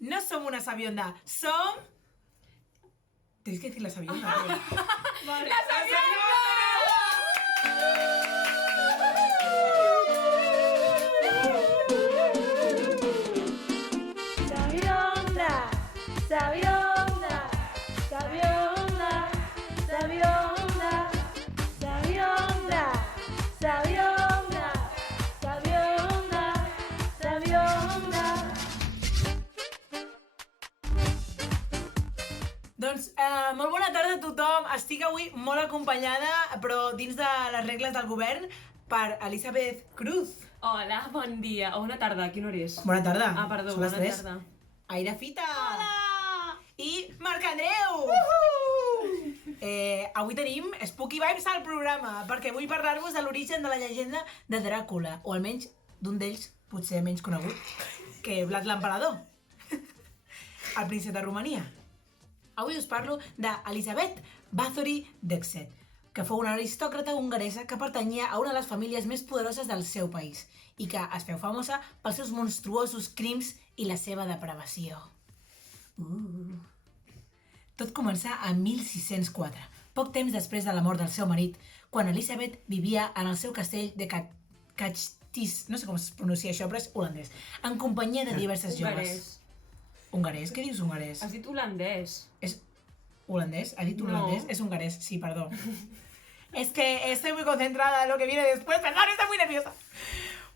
no som una sabionda, som... Tienes que decir la sabionda. Vale. ¡La sabionda! Sabionda, sabionda, sabionda, sabionda, sabionda, sabionda, sabionda, sabionda. Doncs molt bona tarda a tothom. Estic avui molt acompanyada, però dins de les regles del govern, per Elisabeth Cruz. Hola, bon dia. O bona tarda, quina hora és? Bona tarda. Ah, perdó, Són les bona 3. tarda. Aire Fita. Hola! I Marc Andreu. Avui tenim Spooky Vibes al programa, perquè vull parlar-vos de l'origen de la llegenda de Dràcula, o almenys d'un d'ells, potser menys conegut, que Vlad l'Emparador, el príncep de Romania. Avui us parlo d'Elisabeth Bathory Dexter, que fou una aristòcrata hongaresa que pertanyia a una de les famílies més poderoses del seu país i que es feu famosa pels seus monstruosos crims i la seva depravació. Tot començà a 1604, poc temps després de la mort del seu marit, quan Elisabeth vivia en el seu castell de Kachtis, no sé com es pronuncia això, però és holandès, en companyia de diverses joves. Hongarès? Què dius hongarès? Has dit holandès. ¿Es holandés? ¿Ha dicho No. holandés? Es hongarés, sí, perdón. Es que estoy muy concentrada en lo que viene después, perdón, estoy muy nerviosa.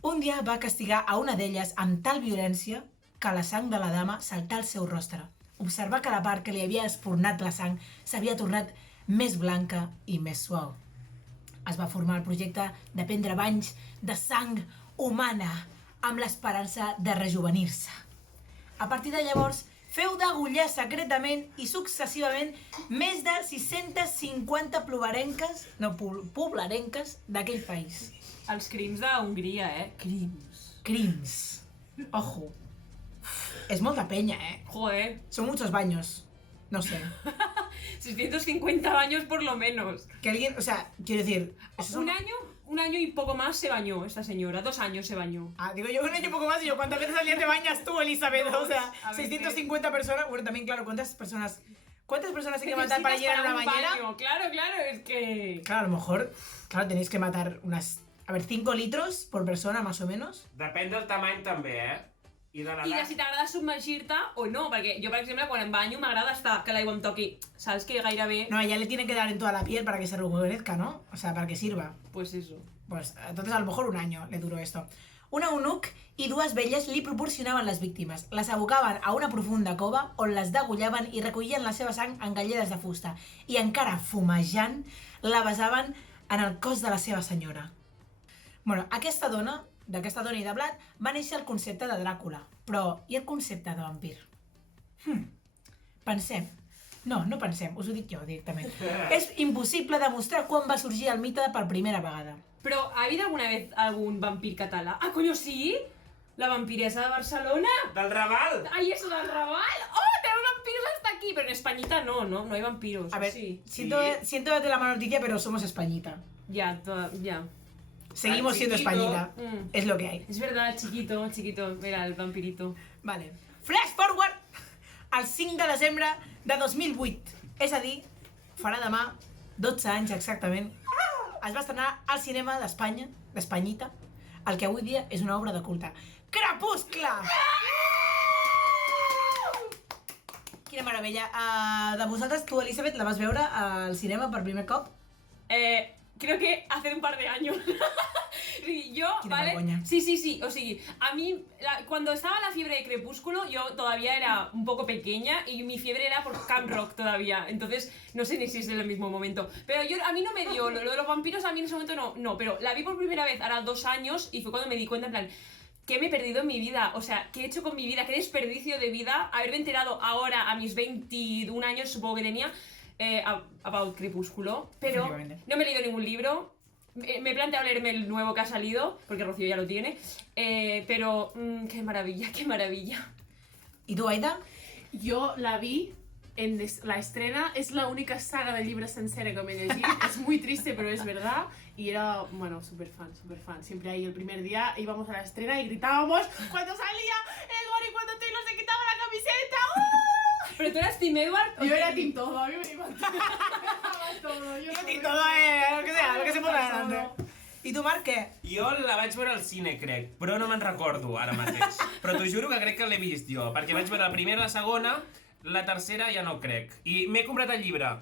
Un dia va castigar a una d'elles amb tal violència que la sang de la dama saltà al seu rostre. Observar que la part que li havia espurnat la sang s'havia tornat més blanca i més suau. Es va formar el projecte de prendre banys de sang humana amb l'esperança de rejuvenir-se. A partir de llavors, feu degollar secretament i successivament més de 650 poblarenques d'aquell país. Els crims d'Hongria, Crims. Crims. Ojo. És molta penya, Joder. Son muchos baños. No sé. 650 baños por lo menos. Que alguien, o sea, quiero decir... Un año y poco más se bañó esta señora. 2 años se bañó. Ah, digo yo un año poco más y yo, ¿cuántas veces al día te bañas tú, Elisabeth? O sea, A ver, 650 personas... Bueno, también, claro, ¿cuántas personas hay que matar para llenar una un bañera? baño. Claro, es que... Claro, a lo mejor, claro, tenéis que matar unas... A ver, 5 litros por persona, más o menos. Depèn del tamany també, I de I de l'edat. si t'agrada submergir-te o no, perquè jo, per exemple, quan em banyo m'agrada estar que l'aigua em toqui, saps que gairebé... No, ella le tiene que dar en toda la piel para que se rejuvenezca, ¿no? O sea, para que sirva. Pues eso. Pues entonces a lo mejor un año le duró esto. Un eunuc i dues velles li proporcionaven les víctimes. Les abocaven a una profunda cova on les degollaven i recollien la seva sang en galledes de fusta. I encara fumejant, la besaven en el cos de la seva senyora. Bueno, d'aquesta dona i de Vlad va néixer el concepte de Dràcula. Però i el concepte de vampir? Pensem. No pensem, us ho dic jo directament. És impossible demostrar quan va sorgir el mite per primera vegada. Pero, ¿ha habido alguna vez algún vampir catalán? ¡Ah, coño, sí! La vampiresa de Barcelona. Del Raval! ¡Ay, eso del Raval! ¡Oh, tenemos vampiros hasta aquí! Pero en Españita no hay vampiros. A ver, sí. siento darte la mala noticia, pero somos españita. Ya. Seguimos siendo chiquito. españita. Es lo que hay. Es verdad, chiquito, mira, el vampirito. Vale. Flash forward al 5 de desembre de 2008. És a dir, farà demà 12 anys exactament. Es va estrenar al cinema d'Espanya, d'Espanyita, el que avui dia és una obra de culte. Crepuscle! Quina meravella. De vosaltres, tu, Elisabeth, la vas veure al cinema per primer cop? Creo que hace un par de años. Yo, Quina ¿vale? vergüenza. Sí. O sea, a mí, cuando estaba la fiebre de Crepúsculo, yo todavía era un poco pequeña y mi fiebre era por Camp Rock todavía. Entonces, no sé ni si es en el mismo momento. Pero a mí no me dio, lo de los vampiros a mí en ese momento no. Pero la vi por primera vez, ahora 2 años, y fue cuando me di cuenta, en plan, ¿qué me he perdido en mi vida? O sea, ¿qué he hecho con mi vida? ¿Qué desperdicio de vida? Haberme enterado ahora, a mis 21 años, supongo que tenía, about Crepúsculo. Pero no me he leído ningún libro. Me he planteado leerme el nuevo que ha salido, porque Rocío ya lo tiene. Pero, qué maravilla. ¿Y tú, Aida? Yo la vi en la estrena, es la única saga de libros sincera que me leí, es muy triste pero es verdad, y era, bueno, súper fan, siempre ahí el primer día íbamos a la estrena y gritábamos cuando salía Edward y cuando Taylor se quitaba la camiseta tú eras Team Edward o Yo era Team- Team todo, a mí me iba todo. Yo Y todo, lo que sea, lo que se ponga delante. I tu, Marc, què? Jo la vaig veure al cine, crec, però no me'n recordo ara mateix. Però t'ho juro que crec que l'he vist jo, perquè vaig veure la primera, la segona, la tercera ja no crec. I m'he comprat el llibre,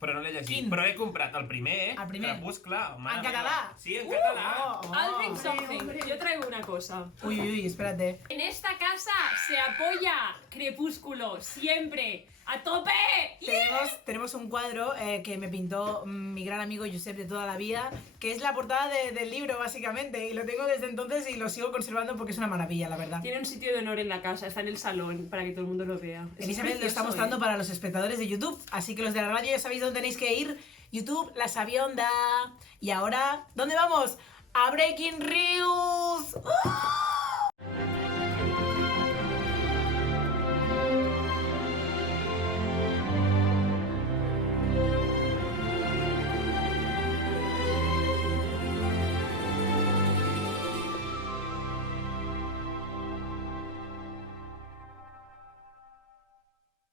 però no l'he llegit. Quin? Però he comprat el primer, El primer? Crepuscle. mare En català? meva. Sí, en català. I'll bring Oh. something. hombre. Yo traigo una cosa. Uy, uy, uy, espérate. En esta casa se apoya Crepúsculo, siempre. ¡A tope! Tenemos un cuadro que me pintó mi gran amigo Josep de toda la vida, que es la portada del libro, básicamente, y lo tengo desde entonces y lo sigo conservando porque es una maravilla, la verdad. Tiene un sitio de honor en la casa, está en el salón para que todo el mundo lo vea. Es Elizabeth lo precioso, está mostrando ¿eh? para los espectadores de YouTube, así que los de la radio ya sabéis dónde tenéis que ir. YouTube, La Sabionda. Y ahora, ¿dónde vamos? ¡A Breaking Reels!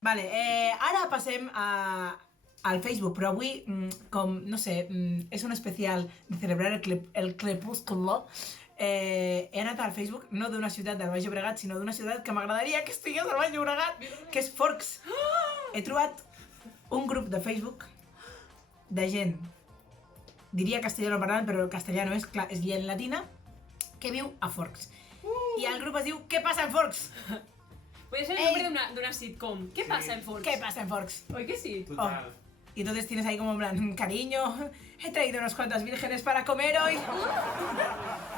Vale, ara passem al Facebook, però avui, com, no sé, és un especial de celebrar el crepúsculo, he anat al Facebook, no d'una ciutat del Baix Llobregat, sinó d'una ciutat que m'agradaria que estigués al Baix Llobregat, que és Forks. He trobat un grup de Facebook de gent, diria castellano parlant, però el castellà no és, clar, és gent latina, que viu a Forks. I el grup es diu Què passa en Forks? Puede ser el nombre de una sitcom. ¿Qué pasa en Forks? ¿Qué pasa en Forks? Hoy que sí. Total. Y entonces tienes ahí como en plan, cariño, he traído unas cuantas vírgenes para comer hoy.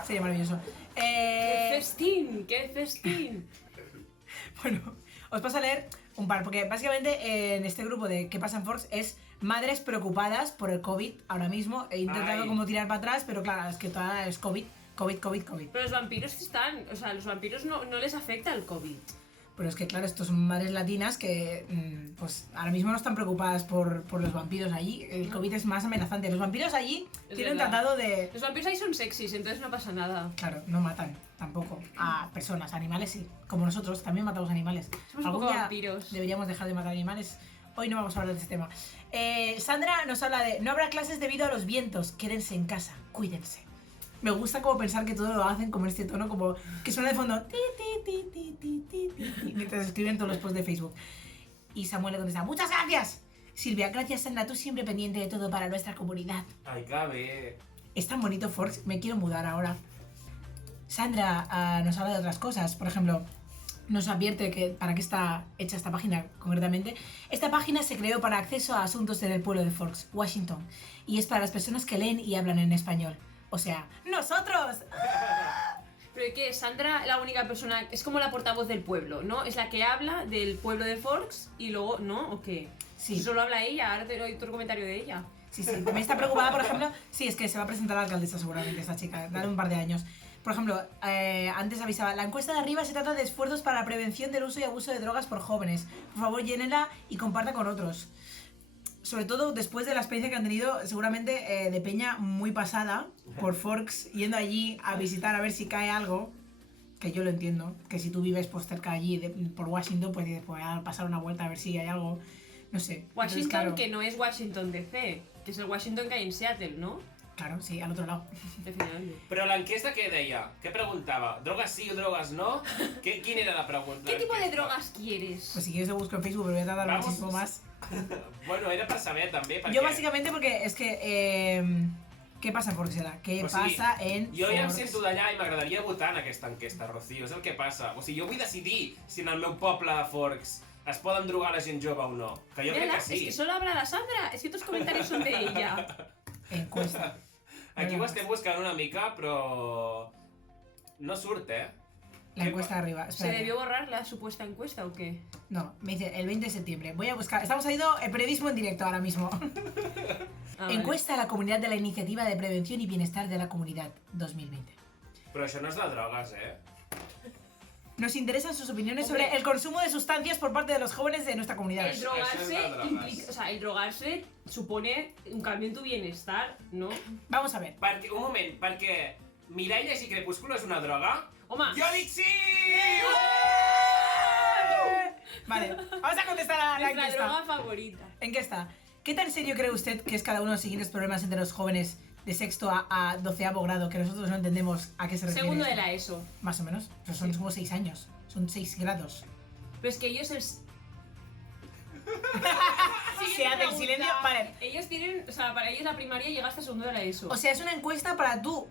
Sería maravilloso. ¡Qué festín! ¡Qué festín! Bueno, os paso a leer un par, porque básicamente en este grupo de ¿Qué pasa en Forks? Es madres preocupadas por el COVID ahora mismo. He intentado Ay. como tirar para atrás, pero claro, es que toda es COVID. Pero los vampiros están... O sea, los vampiros no les afecta el COVID. Pero es que claro, estos son madres latinas que pues ahora mismo no están preocupadas por los vampiros allí. El COVID es más amenazante. Los vampiros allí Es tienen verdad. tratado de... Los vampiros ahí son sexys, entonces no pasa nada. Claro, no matan tampoco a personas, animales sí. Como nosotros, también matamos animales. Somos un Algún poco día vampiros. deberíamos dejar de matar animales. Hoy no vamos a hablar de este tema. Sandra nos habla de no habrá clases debido a los vientos. Quédense en casa, cuídense. Me gusta como pensar que todo lo hacen como en este tono, como que suena de fondo ti, ti, ti, ti, ti, ti, ti, mientras escriben todos los posts de Facebook. Y Samuel le contesta, ¡muchas gracias! Silvia, gracias Sandra, tú siempre pendiente de todo para nuestra comunidad. Ai, que bé. Es tan bonito Forks, me quiero mudar ahora. Sandra nos habla de otras cosas, por ejemplo, nos advierte que para qué está hecha esta página concretamente. Esta página se creó para acceso a asuntos en el pueblo de Forks, Washington, y es para las personas que leen y hablan en español. O sea, ¡nosotros! Pero es que Sandra, la única persona, es como la portavoz del pueblo, ¿no? Es la que habla del pueblo de Forks y luego, ¿no? ¿O qué? Sí. Solo habla ella, ahora te doy otro comentario de ella. Sí, sí, también está preocupada, por ejemplo, sí, es que se va a presentar a la alcaldesa seguramente esta chica, dale un par de años. Por ejemplo, antes avisaba, la encuesta de arriba se trata de esfuerzos para la prevención del uso y abuso de drogas por jóvenes. Por favor, llénela y comparta con otros. Sobre todo después de la experiencia que han tenido, seguramente de peña muy pasada por Forks, yendo allí a visitar a ver si cae algo, que yo lo entiendo, que si tú vives pues cerca allí, por Washington, pues dices, pues a pasar una vuelta a ver si hay algo, no sé. Entonces, Washington, claro, que no es Washington DC, que es el Washington que hay en Seattle, ¿no? claro, sí, al otro lado. Al final. Però l'enquesta què deia? Què preguntava? Drogues sí o drogues no? Quina era la pregunta? ¿Qué tipo de l'enquesta? drogas quieres? Pues si quieres lo busco en Facebook, pero voy a tardar Vamos. muchísimo más. Bueno, era per saber també, perquè... Yo básicamente porque es que... ¿Qué pasa en Forks será? ¿Qué O sigui, pasa en Jo ja em Forks? sento d'allà i m'agradaria votar en aquesta enquesta, Rocío, és el que passa. O sigui, jo vull decidir si en el meu poble de Forks es poden drogar la gent jove o no. Que jo crec Mírala, que sí. es que solo habla la Sandra, es que otros comentarios son de ella. Encuesta. Aquí ho estem buscant una mica, però... No surt, La encuesta de arriba. ¿Se Espérate. debió borrar la supuesta encuesta o qué? No, me dice el 20 de septiembre. Voy a buscar. Estamos haciendo periodismo en directo ahora mismo. Ah, vale. Encuesta a la comunidad de la Iniciativa de Prevención y Bienestar de la Comunidad 2020. Però això no és de drogues, Nos interesan sus opiniones Hombre. sobre el consumo de sustancias por parte de los jóvenes de nuestra comunidad. El drogarse Eso es de drogas. implica, o sea, el drogarse supone un cambio en tu bienestar, ¿no? Vamos a ver. Perquè, un moment, perquè mirar i llegir Crepúsculo és una droga? Home, Jo dic sí! Vale, vamos a contestar a la Nuestra encuesta. droga favorita. ¿En qué está? ¿Qué tan serio cree usted que es cada uno de los siguientes problemas entre los jóvenes de sexto a 12º grado que nosotros no entendemos a qué se refiere? Segundo de esto? la ESO. Más o menos. Pero son como 6 años. Son 6 grados. Pero es que ellos Se hace el silencio. Vale. Ellos tienen, o sea, para ellos la primaria llega hasta segundo de la ESO. O sea, es una encuesta para tú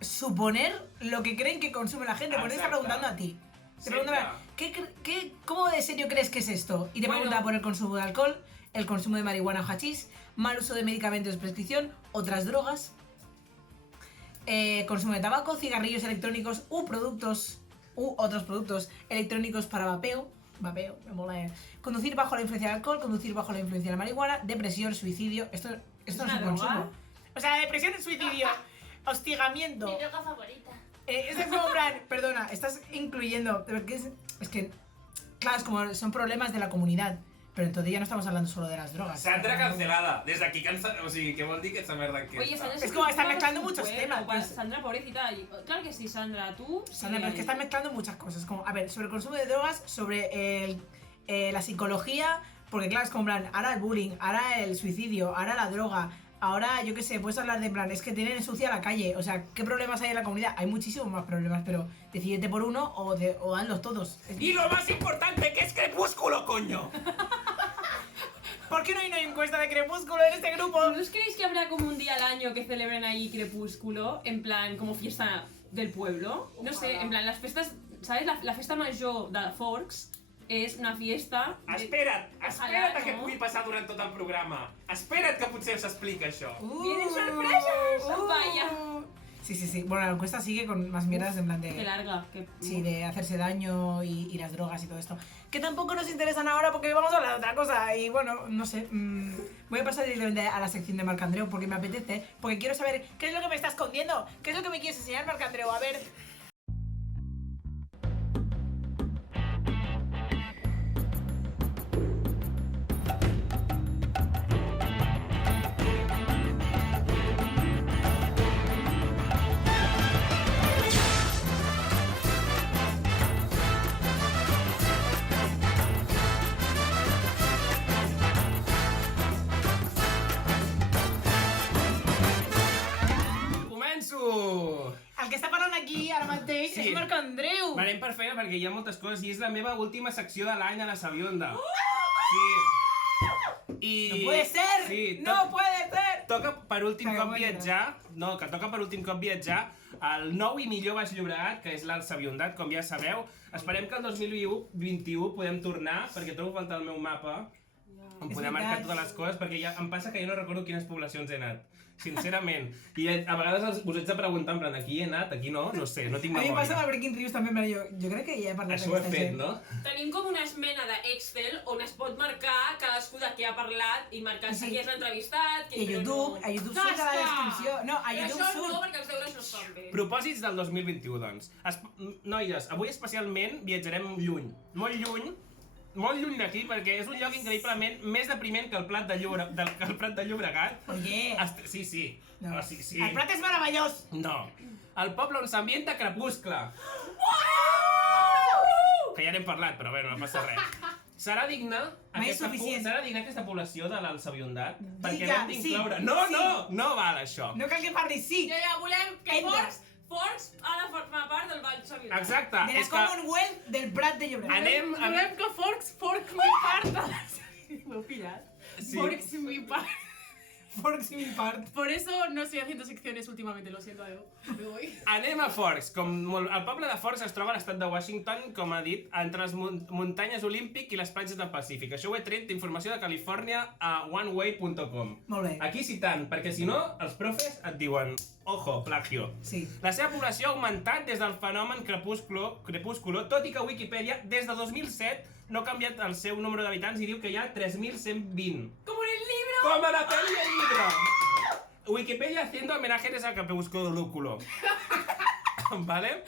suponer lo que creen que consume la gente. Por eso te está Exacto. preguntando a ti. Te Sí, pregunta, clar. ¿cómo de serio crees que es esto? Y te Bueno. pregunta por el consumo de alcohol, el consumo de marihuana o hachís, mal uso de medicamentos de prescripción, otras drogas, consumo de tabaco, cigarrillos electrónicos u otros productos electrónicos para vapeo, me mola, conducir bajo la influencia del alcohol, conducir bajo la influencia de la marihuana, depresión, suicidio, esto no es una un droga? consumo. O sea, depresión, suicidio, hostigamiento. Mi droga favorita. Es como en plan, perdona, estás incluyendo, porque es que, claro, es como son problemas de la comunidad, pero entonces ya no estamos hablando solo de las drogas. Sandra cancelada. Des d'aquí o sigui, què vol dir aquesta merda enquesta? Oye, Sandra, Es como están mezclando muchos bueno, temas, pues, pues. Sandra, pobrecita. Claro que sí, Sandra, tú. Sandra, pero es que están mezclando muchas cosas, como, a ver, sobre el consumo de drogas, sobre la psicología, porque claro, es como en plan, ahora el bullying, ahora el suicidio, ahora la droga, ahora, yo qué sé, puedes hablar de en plan, es que tienen sucia la calle, o sea, ¿qué problemas hay en la comunidad? Hay muchísimos más problemas, pero decídete por uno o hazlos todos. Y lo más importante, que es Crepúsculo, coño. ¿Por qué no hay una encuesta de Crepúsculo en este grupo? ¿No os creéis que habrá como un día al año que celebren ahí Crepúsculo? En plan, como fiesta del pueblo. No sé, en plan, las fiestas. ¿Sabes? La festa major de Forks és una fiesta. Espera't Ojalà, a que no? pugui passar durant tot el programa. Espera't que potser s'explica això. ¡Vienen sorpresas! ¡Vaya! Sí. Bueno, la encuesta sigue con más mierdas en plan Qué de... larga. Que... Sí, de hacerse daño y las drogas y todo esto. Que tampoco nos interesan ahora porque vamos a hablar de otra cosa. Y bueno, no sé. Voy a pasar directamente a la sección de Marcandreu porque me apetece. Porque quiero saber qué es lo que me está escondiendo. ¿Qué es lo que me quieres enseñar, Marcandreu? A ver. Començo! El que està parlant aquí ara mateix Sí. és Marcandreu. Anem per feina perquè hi ha moltes coses i és la meva última secció de l'any a la Sabionda. ¡Oh! Sí. I... No puede ser! Sí, ¡No puede ser! Toca per últim Caga, cop bona viatjar, que toca per últim cop viatjar al nou i millor Baix Llobregat, que és l'Alt Sabiondat, com ja sabeu. Esperem que el 2021 podem tornar, perquè trobo a faltar el meu mapa, on És podem veritat. marcar totes les coses, perquè ja em passa que jo no recordo quines poblacions he anat. Sincerament. I a vegades us haig de preguntar, en plan, aquí he anat, aquí no sé, no tinc A mi em passa amb memòria. el Breaking News també, però jo crec que ja he parlat Això ho he d'aquesta fet, gent. no? Tenim com una esmena d'Excel on es pot marcar cadascú de qui ha parlat i marcar-se Sí. qui has entrevistat, I qui a YouTube, a YouTube surt a la descripció. No, a Però YouTube això no, surt. perquè els deures no es fan bé. Propòsits del 2021, doncs. Noies, avui especialment viatjarem lluny. Molt lluny d'aquí, perquè és un lloc increïblement més depriment que el Prat de Llobregat. Oye. Sí. No. Sí. El plat és meravellós. No. El poble on s'ambienta Crepuscle. Que ja n'hem parlat, però bé, no passa res. Serà digna Mai és suficient. aquesta població de l'Alt Sabiondat? Perquè Ja, hem d'incloure... sí, No, sí. no val això. No cal que parlis, sí. Ja, volem que Entra. Forks ha de formar part del Vall Sabiondat. Exacte. De la És que Commonwealth del Prat de Llobregat. anem... Volem que Forks formi part de la sèrie. ¿M'ho heu pillat? Sí. Forks mi part. Forks in part. Por eso no estoy haciendo secciones últimamente, lo siento, Adeu. Me voy. Anem a Forks. El poble de Forks es troba a l'estat de Washington, com ha dit, entre les muntanyes Olímpic i les platges del Pacífic. Això ho he tret d'informació de Califòrnia a oneway.com. Molt bé. Aquí citant, perquè si no, els profes et diuen ojo, plagio. Sí. La seva població ha augmentat des del fenomen crepúsculo, tot i que Wikipedia, des de 2007, no ha canviat el seu número d'habitants i diu que hi ha 3.120. Com en el libro! ¡Como la peli del libro! Wikipedia haciendo homenajes a Crepúsculo. Vale?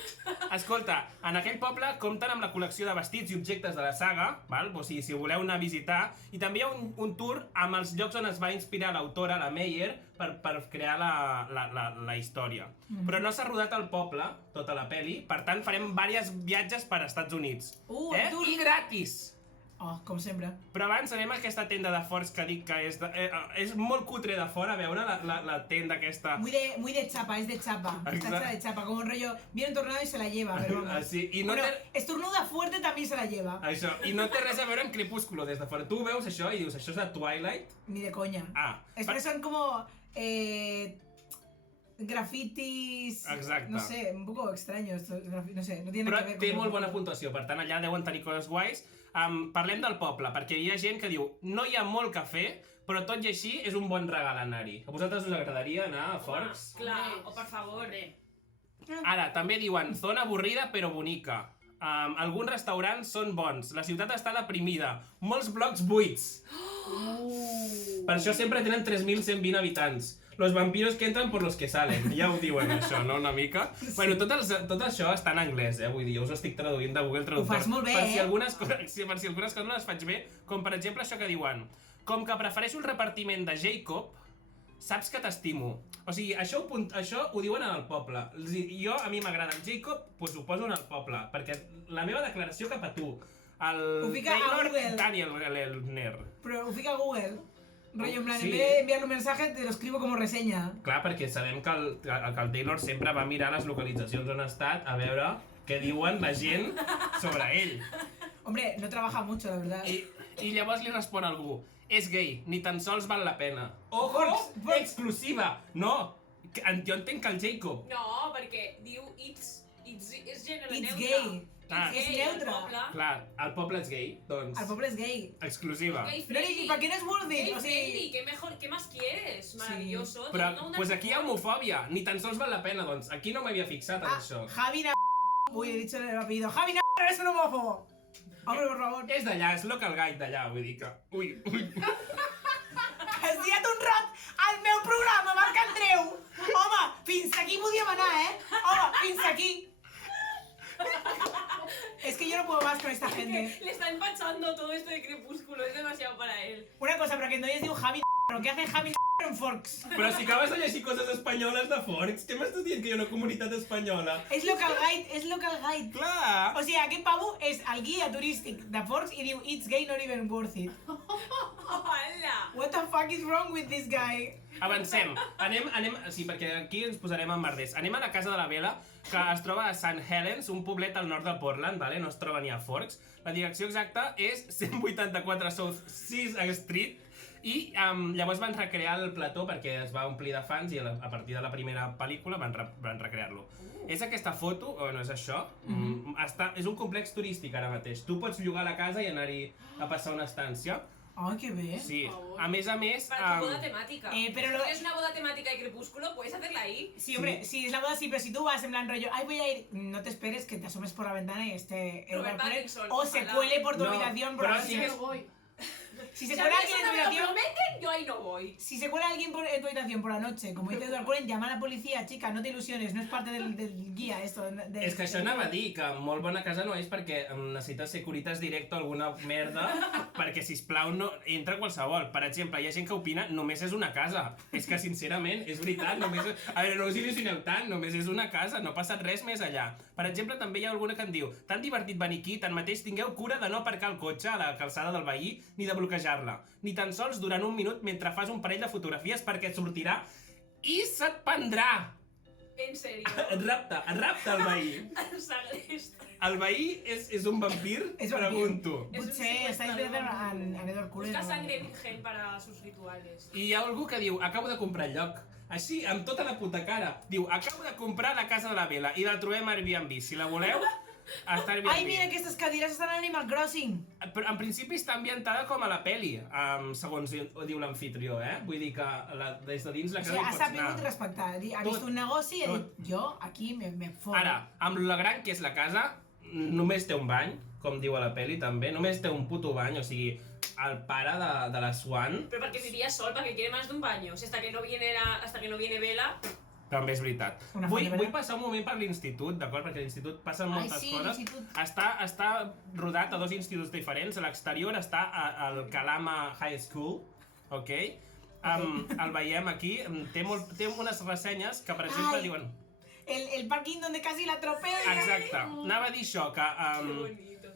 Escolta, en aquell poble compten amb la col·lecció de vestits i objectes de la saga, val? O sigui, si voleu anar a visitar, i també hi ha un tour amb els llocs on es va inspirar l'autora, la Meyer, per crear la història. Però no s'ha rodat al poble, tota la peli, per tant farem diversos viatges per Estats Units. tour. I gratis! Oh, com sempre. Però abans anem a aquesta tenda de forts que dic que és molt cutre de fora, a veure la tenda aquesta. Muy de chapa, es de chapa. Está Exacto. hecha de chapa, como un rollo. Viene un tornado y se la lleva, pero vamos. Así, i no Bueno, té... estornuda fuerte también se la lleva. Això, i no té res a veure amb Crepúsculo des de fora. Tu veus això i dius, això és de Twilight? Ni de coña. Ah, Después son como grafitis. Exacte. No sé, un poco extraños. No sé, no tiene però nada que ver té con. molt bona puntuació, per tant allà deuen tenir coses guais. Parlem del poble, perquè hi ha gent que diu no hi ha molt que fer, però tot i així és un bon regal anar-hi. A vosaltres us agradaria anar a Forks? Clar, o per favor. Ara, també diuen zona avorrida però bonica. Alguns restaurants són bons, la ciutat està deprimida, molts blocs buits. Per això sempre tenen 3.120 habitants. Los vampiros que entran por los que salen. Ja ho diuen, això, no? Una mica. Sí. Bueno, tot això està en anglès, vull dir, us ho estic traduint de Google Traductor. Ho fas molt bé, per si algunes coses no les faig bé, com per exemple això que diuen. Com que prefereixo el repartiment de Jacob, saps que t'estimo. O sigui, això ho diuen en el poble. Jo, a mi m'agrada en Jacob, doncs ho poso en el poble, perquè la meva declaració cap a tu, el Ho fica a Taylor Google. Daniel Lerner. Pero fica Google. Rollo, en plan, Sí. en vez de enviarle un mensaje, te lo escribo como reseña. Clar, perquè sabem que el Taylor sempre va mirar les localitzacions on ha estat a veure què diuen la gent sobre ell. Hombre, no trabaja mucho, la verdad. I llavors li respon algú, és gay, ni tan sols val la pena. Ojo, Forks. exclusiva! No, jo entenc que el Jacob... No, perquè diu és gènere It's neutre. gay. Ah. Es Gay, neutre. el poble. Clar, el poble és gay, doncs... Al pobre es gay. Exclusiva. Gay No, friendly. ¿y para qué no es worth it? Gay O sea, friendly, ¿qué más quieres? Maravilloso. Però, Dona una pues aquí hi ha homofòbia, ni tan sols val la pena, doncs. Aquí no m'havia fixat en això. Javi Uy, he dicho el apellido. Javi eres un homófobo. Hombre, por favor. És d'allà, és local guide d'allà, vull dir que... Ui. Has tirat un rot al meu programa, Marc Andreu. Home, fins aquí podíem anar, Home, fins aquí. Es que yo no puedo más con esta gente. Le está empachando todo esto de Crepúsculo, es demasiado para él. Una cosa, pero que no es de un Javi ¿qué hace Javi en Forks? Però si acabes de llegir coses espanyoles de Forks, què m'estàs dient que hi ha una comunitat espanyola? Es local guide, es local guide. Clar! O sigui, aquest pavo és el guia turístic de Forks i diu It's gay, not even worth it. ¡Hala! What the fuck is wrong with this guy? Avancem. Anem... Sí, perquè aquí ens posarem en merders. Anem a la casa de la Vela, que es troba a St. Helens, un poblet al nord de Portland, vale? No es troba ni a Forks. La direcció exacta és 184 South 6 Street, i llavors van recrear el plató perquè es va omplir de fans i a partir de la primera pel·lícula van recrear-lo. És aquesta foto, o no és això? És un complex turístic ara mateix. Tu pots llogar la casa i anar-hi a passar una estància. Ay, qué bien. Sí. Por favor. A més... Para tu boda temática. pero Si lo- tienes una boda temática de Crepúsculo, puedes hacerla ahí. Sí, hombre, sí, es la boda, sí, pero si tú vas en plan rollo, ay, voy a ir, no te esperes que te asomes por la ventana y esté Robert Edward Cullen, Pattinson, o se ojalá. cuele por tu No, habitación por pero la sí noche. que- Yo voy. Si se Si a cuela mí alguien eso en tu no me lo habitación, prometen, yo ahí no voy. si se cuela alguien en tu habitación por la noche, como dice Edward Cullen, llama a la policía, chica, no te ilusiones, no es parte del guía esto. És que això anava a dir, que molt bona casa no és perquè necessites Securitas Directo alguna merda, perquè, sisplau, no entra qualsevol. Per exemple, hi ha gent que opina, només és una casa. És que, sincerament, és veritat, només... A veure, no us il·lusioneu tant, només és una casa, no ha passat res més allà. Per exemple, també hi ha alguna que em diu, tan divertit venir aquí, tanmateix tingueu cura de no aparcar el cotxe a la calçada del veí ni de bloquejar-la, ni tan sols durant un minut mentre fas un parell de fotografies perquè et sortirà i se't prendrà. En serio. Et rapta el veí. Sagresta. El veí és un vampir? És vampir. Pregunto. Es un Potser està secuestrador. inspirada en Edward Cullen. Busca o- sangre virgen para sus rituales. I hi ha algú que diu, acabo de comprar el lloc. Així, amb tota la puta cara. Diu, acabo de comprar la casa de la Vela i la trobem a Airbnb. Si la voleu, està a Airbnb. Ai, mira, aquestes cadires estan a Animal Crossing. Però en principi està ambientada com a la peli, segons diu l'anfitrió, Vull dir que des de dins la O casa sigui, hi ha pots sabut anar. respectar. Ha Tot, vist un negoci i ha tot. dit, jo aquí me foto. Ara, amb la gran que és la casa, només té un bany, com diu a la peli també, només té un puto bany, o sigui, el pare de la Swan Pero porque vivía sol, para que quiere más de un baño. Si hasta que no viene Vela. també és veritat. Una Vull font de vull passar un moment per l'institut, d'acord? Perquè a l'institut passen moltes sí, coses. l'institut. Està rodat a dos instituts diferents. A l'exterior està al Kalama High School, ok? El veiem aquí, té unes ressenyes que, per exemple, Ai. diuen... El parking donde casi la atropella. Exacte. Anava a dir això, Qué bonito.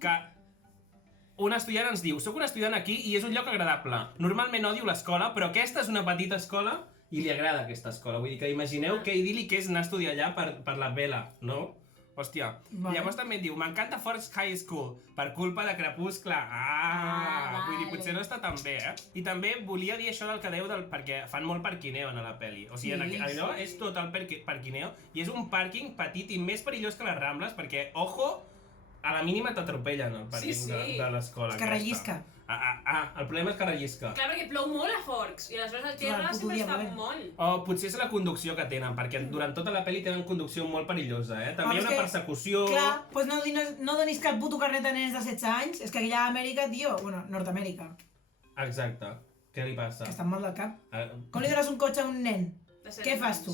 que una estudiant ens diu: soc una estudiant aquí i és un lloc agradable. Normalment odio l'escola, però aquesta és una petita escola i li agrada aquesta escola. Vull dir que imagineu que idíl·lic és anar a estudiar allà per la Bella, no? Hòstia. Vale. Llavors també et diu: m'encanta Forks High School, per culpa de Crepuscle. Vull dir, potser no està tan bé, I també volia dir això del que deu perquè fan molt parquineo en la peli. O sigui, allò és tot el parquineo i és un pàrquing petit i més perillós que les Rambles perquè, ojo, a la mínima t'atropellen el pàrquing de l'escola. És que rellisca. El problema és que rellisca. Clar, perquè plou molt a Forks i aleshores el terra sempre està molt. O potser és la conducció que tenen, perquè durant tota la pel·li tenen conducció molt perillosa, També hi ha una persecució... Clar, doncs no donis cap puto carnet a nens de 16 anys, és que allà a Amèrica, tio, bueno, Nord-Amèrica. Exacte. Què li passa? Que estan mal del cap. Com li dones un cotxe a un nen? Què fas tu?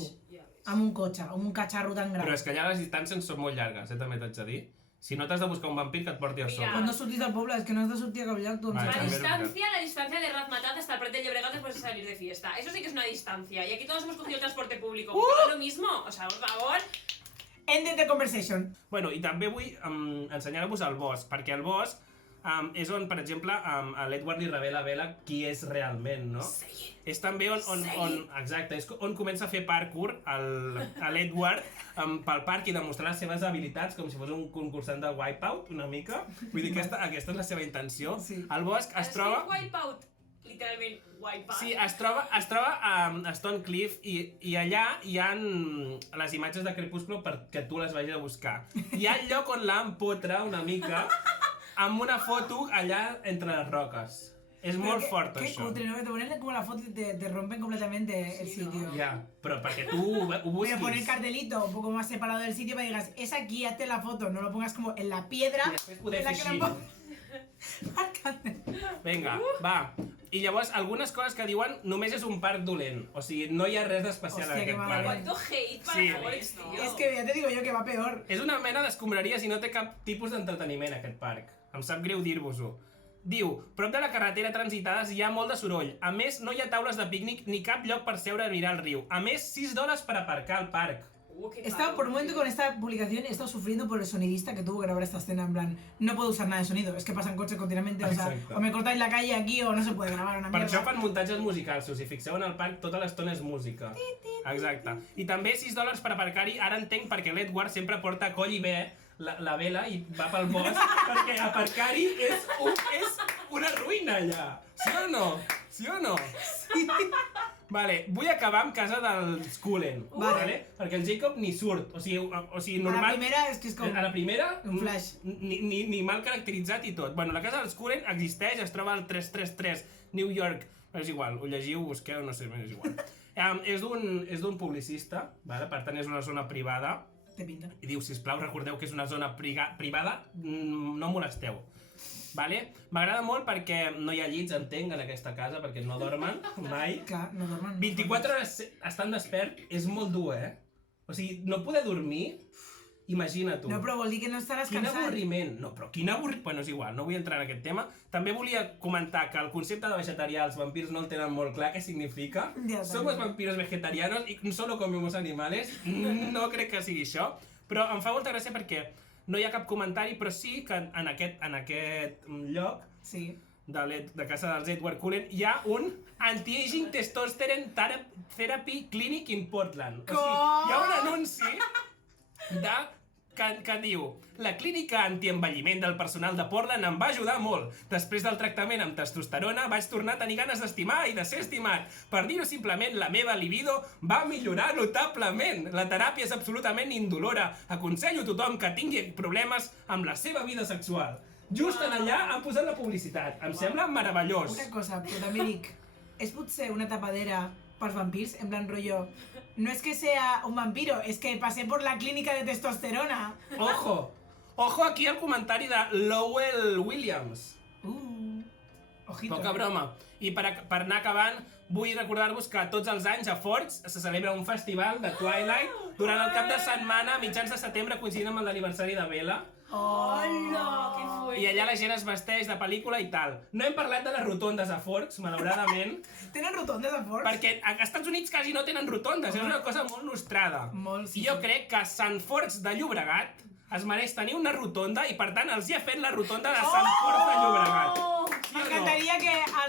Amb un cotxe, amb un catxarro tan gran. Però és que allà les distàncies són molt llargues, també t'haig de dir. Si no t'has de buscar un vampir que et porti a sobre. Quan no surtis del poble, és que no has de sortir a cap lloc, tu. La distancia de Razmataz hasta el Prat de Llobregat después de salir de fiesta. Eso sí que es una distancia. Y aquí todos hemos cogido el transporte público. No es lo mismo. O sea, por favor. Ended the conversation. Bueno, i també vull ensenyar-vos el bosc, perquè el bosc és on, per exemple, l'Edward li revela a Bella qui és realment, no? És també exacte, és on comença a fer parkour l'Edward pel parc i demostrar les seves habilitats com si fos un concursant de Wipeout, una mica. Vull dir que aquesta és la seva intenció. El bosc es troba... Wipeout, literalment Wipeout. Sí, es troba a Stone Cliff i allà hi ha les imatges de Crepúsculo perquè tu les vagis a buscar. Hi ha el lloc on l'empotra una mica amb una foto allà entre les roques. Es molt fort, qué això. Qué cutre, ¿no? Que te ponen como la foto y te rompen completamente el sitio. Ya, pero para que tú busques... Voy a poner cartelito un poco más separado del sitio para que digas, es aquí, hazte la foto, no lo pongas como en la piedra. I després poder en la fer que així. Vinga, va. I llavors, algunes coses que diuen només és un parc dolent. O sigui, no hi ha res d'especial en aquest parc. Cuánto hate para Forks, tío. Es que ya te digo yo que va peor. És una mena d'escombraries i no té cap tipus d'entreteniment, aquest parc. Em sap greu dir-vos-ho. Diu, prop de la carretera transitades hi ha molt de soroll. A més, no hi ha taules de pícnic ni cap lloc per seure a mirar el riu. A més, $6 per aparcar al parc. Qué Estaba caro, por un momento tío. con esta publicación, he estado sufriendo por el sonidista que tuvo que grabar esta escena, en plan, no puedo usar nada de sonido, es que pasan coches continuamente, o sea, Exacte. o me cortáis la calle aquí o no se puede grabar una Per mierda. això fan muntatges musicals, si us hi fixeu en el parc, tota l'estona és música. Exacte. I també $6 per aparcar-hi, ara entenc perquè l'Edward sempre porta coll i bé la Bella i va pel bosc, perquè aparcar-hi és una ruïna allà. Sí o no? Sí o no? Sí. Vale, vull acabar amb casa dels Cullen, vale? Perquè el Jacob ni surt, o sigui normal... A la primera és que és com... A la primera, un flash. Ni mal caracteritzat i tot. Bueno, la casa dels Cullen existeix, es troba al 333 New York. És igual, ho llegiu, ho busqueu, no sé, és igual. És d'un publicista, vale? Per tant és una zona privada. Te pinta. I diu, sisplau, recordeu que és una zona privada, no molesteu. Vale? M'agrada molt perquè no hi ha llits, entenc, en aquesta casa, perquè no dormen mai. Clar, no dormen. 24 hores estant despert és molt dur, O sigui, no poder dormir, imagina tu. No, però vol dir que no estaràs Quin cansat. avorriment. No, però quin avorriment... Bueno, és igual, no vull entrar en aquest tema. També volia comentar que el concepte de vegetarià els vampirs no el tenen molt clar què significa. Ja, Somos vampiros vegetarianos y solo comemos animales. No crec que sigui això. Però em fa molta gràcia perquè no hi ha cap comentari, però sí que en aquest lloc Sí. de casa dels Edward Cullen hi ha un Anti-Aging Testosterone Therapy Clinic in Portland. O sigui, hi ha un anunci que diu: la clínica antienvelliment del personal de Portland em va ajudar molt. Després del tractament amb testosterona vaig tornar a tenir ganes d'estimar i de ser estimat. Per dir-ho simplement, la meva libido va millorar notablement. La teràpia és absolutament indolora. Aconsello a tothom que tingui problemes amb la seva vida sexual. Just en allà han posat la publicitat. Em sembla meravellós. Una cosa, però també dic, és potser una tapadera pels vampirs, en plan rollo, no es que sea un vampiro, es que pasé por la clínica de testosterona. Ojo! Ojo aquí al comentari de Lowell Williams. Ojito. Poca broma. I per anar acabant, vull recordar-vos que tots els anys a Forks se celebra un festival de Twilight durant el cap de setmana, mitjans de setembre, coincidint amb l'aniversari de Bella. Hola, qué fuerte. I allà la gent es vesteix de pel·lícula i tal. No hem parlat de les rotondes a Forks, malauradament, Tenen rotondes a Forks? perquè a Estats Units quasi no tenen rotondes, és una cosa molt nostrada. Molt, sí, I jo sí. crec que Sant Forks de Llobregat es mereix tenir una rotonda i per tant els hi ha fet la rotonda de Sant Forks de Llobregat.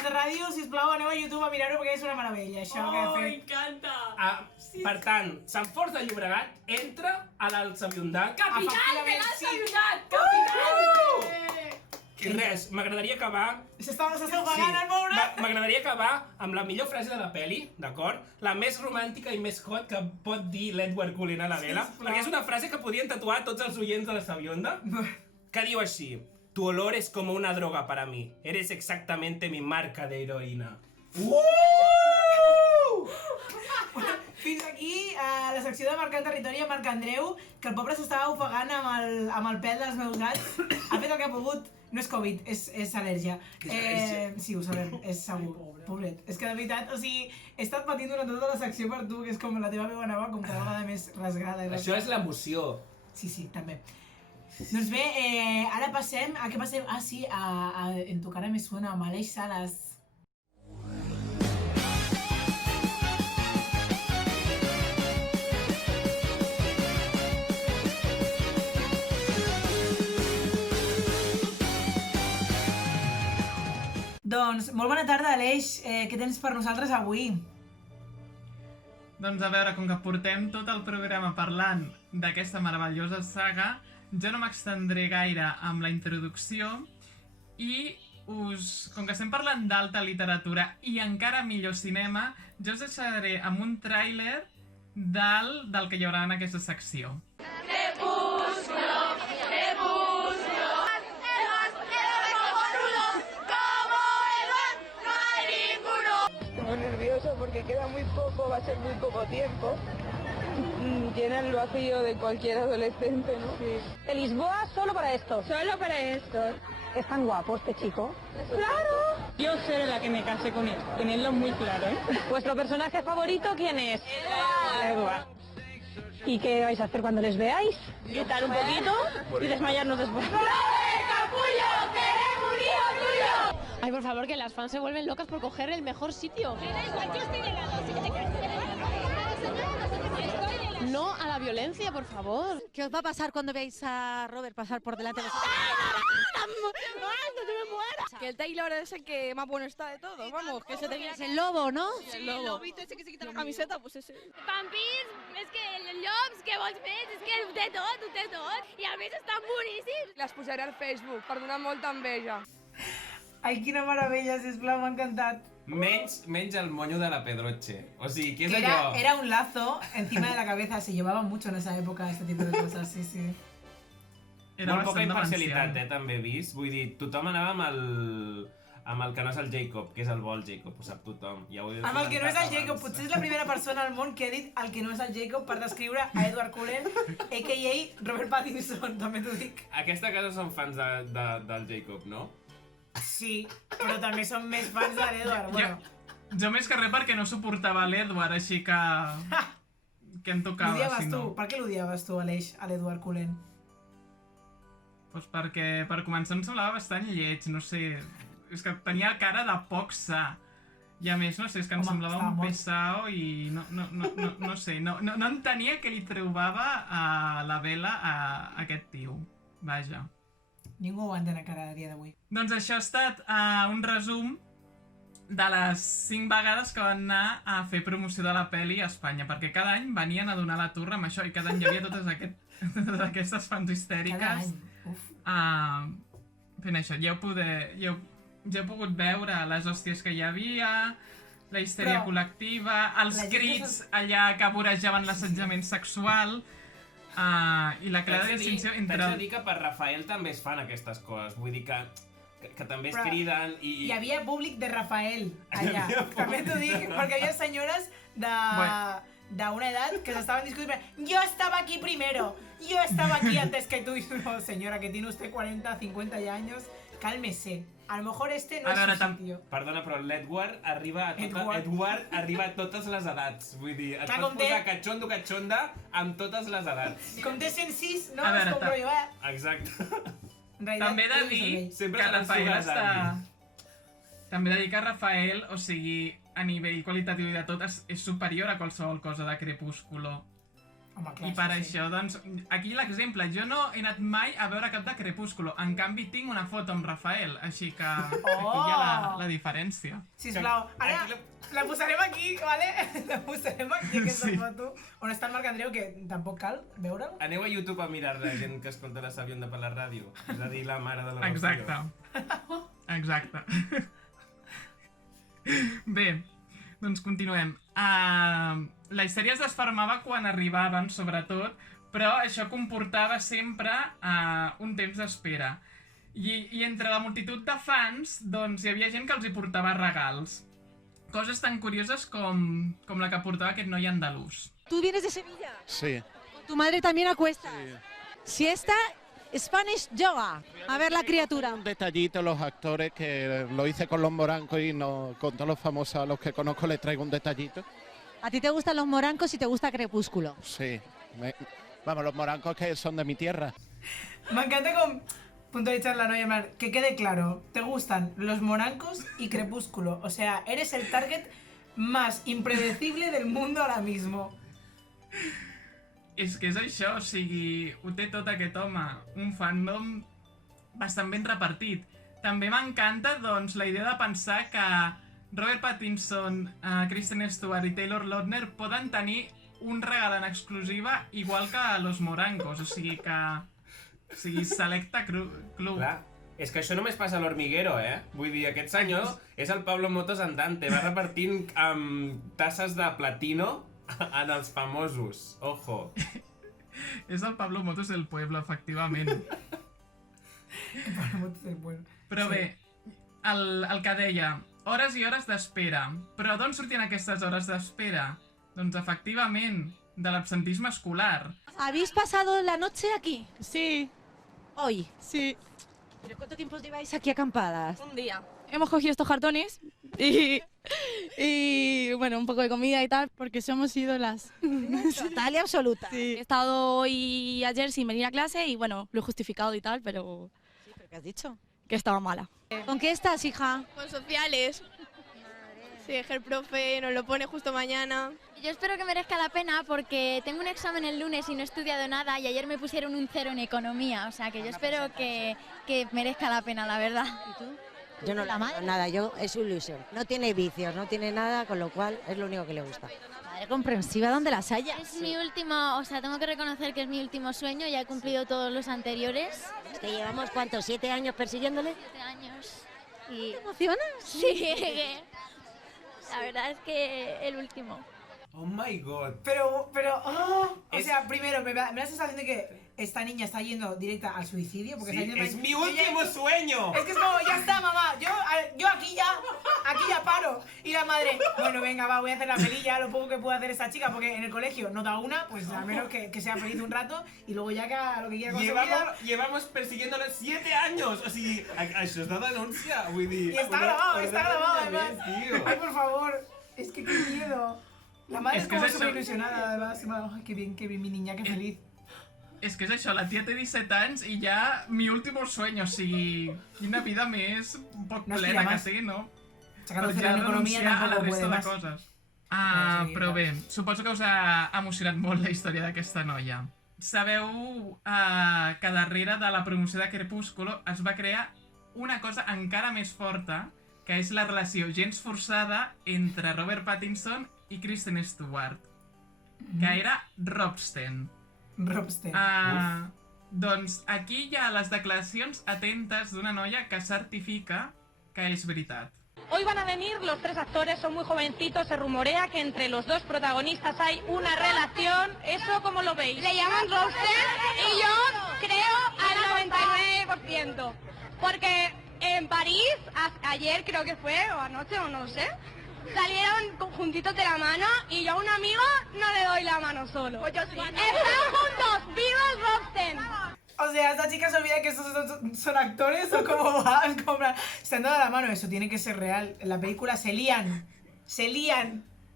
de ràdio, sisplau, aneu a YouTube a mirar-ho perquè és una meravella, això que he fet. m'encanta! Per tant, Sant Fons de Llobregat entra a l'Alça Biondat. Capital de l'Alta sí. Ciutat! Capital! I res, m'agradaria acabar... S'està ofegant al moure. M'agradaria acabar amb la millor frase de la peli, d'acord? La més romàntica i més hot que pot dir l'Edward Cullen a la vela, perquè és una frase que podien tatuar tots els oients de la Sabionda, que diu així: Tu olor es como una droga para mí. Eres exactamente mi marca de heroína. Fins aquí la secció de Marcant Territori amb Marc Andreu, que el pobre s'estava ofegant amb el pèl dels meus gats. Ha fet el que ha pogut. No és Covid, és al·lèrgia. Que és al·lèrgia? Sí, ho sabem, és segur. Pobret. És que de veritat, o sigui, he estat patint durant tota la secció per tu, que és com la teva veu anava com cada vegada més rasgada. Això és l'emoció. Sí, també. Doncs bé, ara passem... A què passem? Ah, sí, En tu cara me suena, amb Aleix Sales. Doncs, molt bona tarda, Aleix. Què tens per nosaltres avui? Doncs a veure, com que portem tot el programa parlant d'aquesta meravellosa saga, jo no m'extendré gaire amb la introducció i com que estem parlant d'alta literatura i encara millor cinema, jo us deixaré amb un tràiler del que hi haurà en aquesta secció. Muy nervioso porque queda muy poco, va a ser muy poco tiempo. Llena el vacío de cualquier adolescente, ¿no? Sí. De Lisboa solo para esto. Solo para esto. Es tan guapo este chico. ¡Claro! Yo seré la que me case con él, tenerlo muy claro, ¿eh? ¿Vuestro personaje favorito quién es? Edward. ¿Y qué vais a hacer cuando les veáis? Gritar un poquito y desmayarnos después. Ay, por favor, que las fans se vuelven locas por coger el mejor sitio. No a la violencia, por favor. ¿Qué os va a pasar cuando veáis a Robert pasar por delante de vosotros? Que el Taylor es el que más bueno está de todo, vamos, que se te... Es el lobo, ¿no? El lobito ese que se quita la camiseta, pues ese. Vampirs, és que llops, què vols més? És que ho té tot. I a més estan boníssims. Les posaré al Facebook per donar molta enveja. Ai, quina meravella, sisplau, m'ha encantat. Menys el moño de la Pedroche. O sigui, què és Que allò? era un lazo encima de la cabeza, se llevaba mucho en esa época este tipo de cosas, sí. Era Molt poca bastant imparcialitat, demencial. també he vist. Vull dir, tothom anava amb el que no és el Jacob, que és el bo el Jacob, ho sap tothom. Ja ho he Amb el que no és el comentat Jacob, abans. potser és la primera persona al món que ha dit el que no és el Jacob per descriure a Edward Cullen, a.k.a. Robert Pattinson, també t'ho dic. Aquesta casa són fans del Jacob, no? Sí, però també són més fans de l'Edward, bueno. Jo més que res perquè no suportava l'Edward, així que... que em tocava, L'odiaves si tu? no. Per què l'odiaves tu, Aleix, a l'Edward Cullen? Doncs perquè per començar em semblava bastant lleig, no sé... És que tenia cara de poc sa. I a més, no sé, és que em Home, semblava estava un mort. pesao i no sé, no entenia què li trobava a la vela a aquest tio. Vaja. Ningú ho entén encara a dia d'avui. Doncs això ha estat un resum de les 5 vegades que van anar a fer promoció de la peli a Espanya, perquè cada any venien a donar la turra amb això i cada any hi havia totes aquestes fans histèriques. Cada any. Uf. Fent això, ja he pogut veure les hòsties que hi havia, la histèria Però col·lectiva, els la gent crits allà que vorejaven l'assetjament sexual i la clara distinció entre... T'haig de dir que per Rafael també es fan aquestes coses, vull dir que també es Però criden i... Hi havia públic de Rafael allà, Hi havia també t'ho dic, perquè hi havia senyores d'una edat que s'estaven discutint. Yo estaba aquí primero, yo estaba aquí antes que tú. Y no, señora, que tiene usted 40, 50 ya años, cálmese. A lo mejor este no A es veure, su sitio. Perdona, però l'Edward arriba a totes les edats. Vull dir, et Clar, pots com té- posar catxondo amb totes les edats. Com té 106, no? A veure, Es compro jo, Exacte. En realitat, També he de ell és dir ell. Sempre que seran Rafael sugar està... daddy. També he de dir que Rafael, o sigui, a nivell qualitatiu i de tot, és superior a qualsevol cosa de Crepúsculo. Home, clar, I per sí. això, doncs, aquí l'exemple. Jo no he anat mai a veure cap de Crepúsculo. En canvi, tinc una foto amb Rafael, així que aquí hi ha la diferència. Sisplau, ara la posarem aquí, vale? La posarem aquí, aquesta foto. On està el Marc Andreu, que tampoc cal veure'l. Aneu a YouTube a mirar la gent que escolta la Sàvia Onda per la ràdio. És a dir, la mare de la Exacte. Exacte. Bé, doncs continuem. La histèria es desfermava quan arribaven, sobretot, però això comportava sempre un temps d'espera. I entre la multitud de fans, doncs, hi havia gent que els hi portava regals. Coses tan curioses com la que portava aquest noi andalús. ¿Tú vienes de Sevilla? Sí. ¿Tu madre también acuesta? Siesta, Spanish yoga. A ver la criatura. Un detallito, los actores, que lo hice con los morancos y no, con todos los famosos a los que conozco les traigo un detallito. ¿A ti te gustan los morancos y te gusta Crepúsculo? Sí. Vamos, los morancos que son de mi tierra. M'encanta com puntualitzar la noia, en plan, que quede claro, te gustan los morancos y Crepúsculo. O sea, eres el target más impredecible del mundo ahora mismo. És que és això, o sigui, ho té tot aquest home, un fandom bastant ben repartit. També m'encanta, doncs, la idea de pensar que Robert Pattinson, Kristen Stewart i Taylor Lautner poden tenir un regal en exclusiva igual que Los Morancos, o sigui que... O sigui, selecta club. Clar, és que això només passa a l'Hormiguero, Vull dir, aquest senyor és el Pablo Motos andante, va repartint tasses de platino en els famosos. Ojo. És el Pablo Motos del pueblo, efectivament. Però bé, el que deia, hores i hores d'espera. Però d'on sortien aquestes hores d'espera? Doncs efectivament, de l'absentisme escolar. ¿Habéis pasado la noche aquí? Sí, Hoy. sí. ¿Pero cuánto tiempo lleváis aquí acampadas? Un día. Hemos cogido estos cartones y bueno, un poco de comida y tal, porque somos ídolas. Total y absoluta. He estado hoy y ayer sin venir a clase y bueno, lo he justificado y tal, pero Sí, ¿pero qué has dicho? que estaba mala. ¿Con qué estás, hija? Con sociales. Sí, es que el profe nos lo pone justo mañana. Yo espero que merezca la pena porque tengo un examen el lunes y no he estudiado nada y ayer me pusieron un 0 en economía, o sea que yo espero que merezca la pena, la verdad. ¿Y tú? Yo no la madre? nada, yo es su ilusión. No tiene vicios, no tiene nada, con lo cual es lo único que le gusta. Madre comprensiva, ¿dónde las hayas? Es mi último, o sea, tengo que reconocer que es mi último sueño, ya he cumplido todos los anteriores. Es que llevamos, ¿cuántos? ¿7 años persiguiéndole? 7 años. Y ¿Te emocionas? sí, la verdad es que el último. Oh my god. Pero, o Es- sea, primero, me da la sensación de que esta niña está yendo directa al suicidio. Porque Sí, está yendo es mi último ella- sueño. Es que es como, ya está, mamá, yo aquí ya paro. Y la madre, bueno, venga, va, voy a hacer la pelilla, lo poco que puedo hacer esta chica, porque en el colegio no da una, pues al menos que sea feliz un rato, y luego ya que haga lo que quiera con su vida. Llevamos persiguiéndole 7 años. O sigui, això és de denúncia, vull dir... Y está una- grabado, una está grabado denúncia además. més, tio. Ay, por favor, es que qué miedo. La madre Es es que como es eso. súper ilusionada, además. Ay, qué bien, mi niña, qué feliz. És que és això, la tia té 17 anys i ja mi último sueño, o sigui, quina vida més poc No plena aspira que más. té, no? Sacando Per cero ja en economía renunciar a la tampoco resta puede de más. coses. Sí, Però bé, suposo que us ha emocionat molt la història d'aquesta noia. Sabeu que darrere de la promoció de Crepúsculo es va crear una cosa encara més forta, que és la relació gens forçada entre Robert Pattinson i Kristen Stewart, que era Robsten. Robsten. Doncs aquí hi ha les declaracions atentes d'una noia que certifica que és veritat. Hoy van a venir los 3 actores, son muy jovencitos, se rumorea que entre los 2 protagonistas hay una relación. ¿Eso cómo lo veis? Le llaman Roster y yo creo al 99%. Porque en París, ayer creo que fue, o anoche, o no lo sé, salieron juntitos de la mano y yo a un amigo no le doy la mano solo. Pues yo sí. ¡Están juntos! ¡Viva el Robsten! O sea, esta chica se olvida que estos son actores o cómo van, se han dado la mano, eso tiene que ser real. En la película se lían.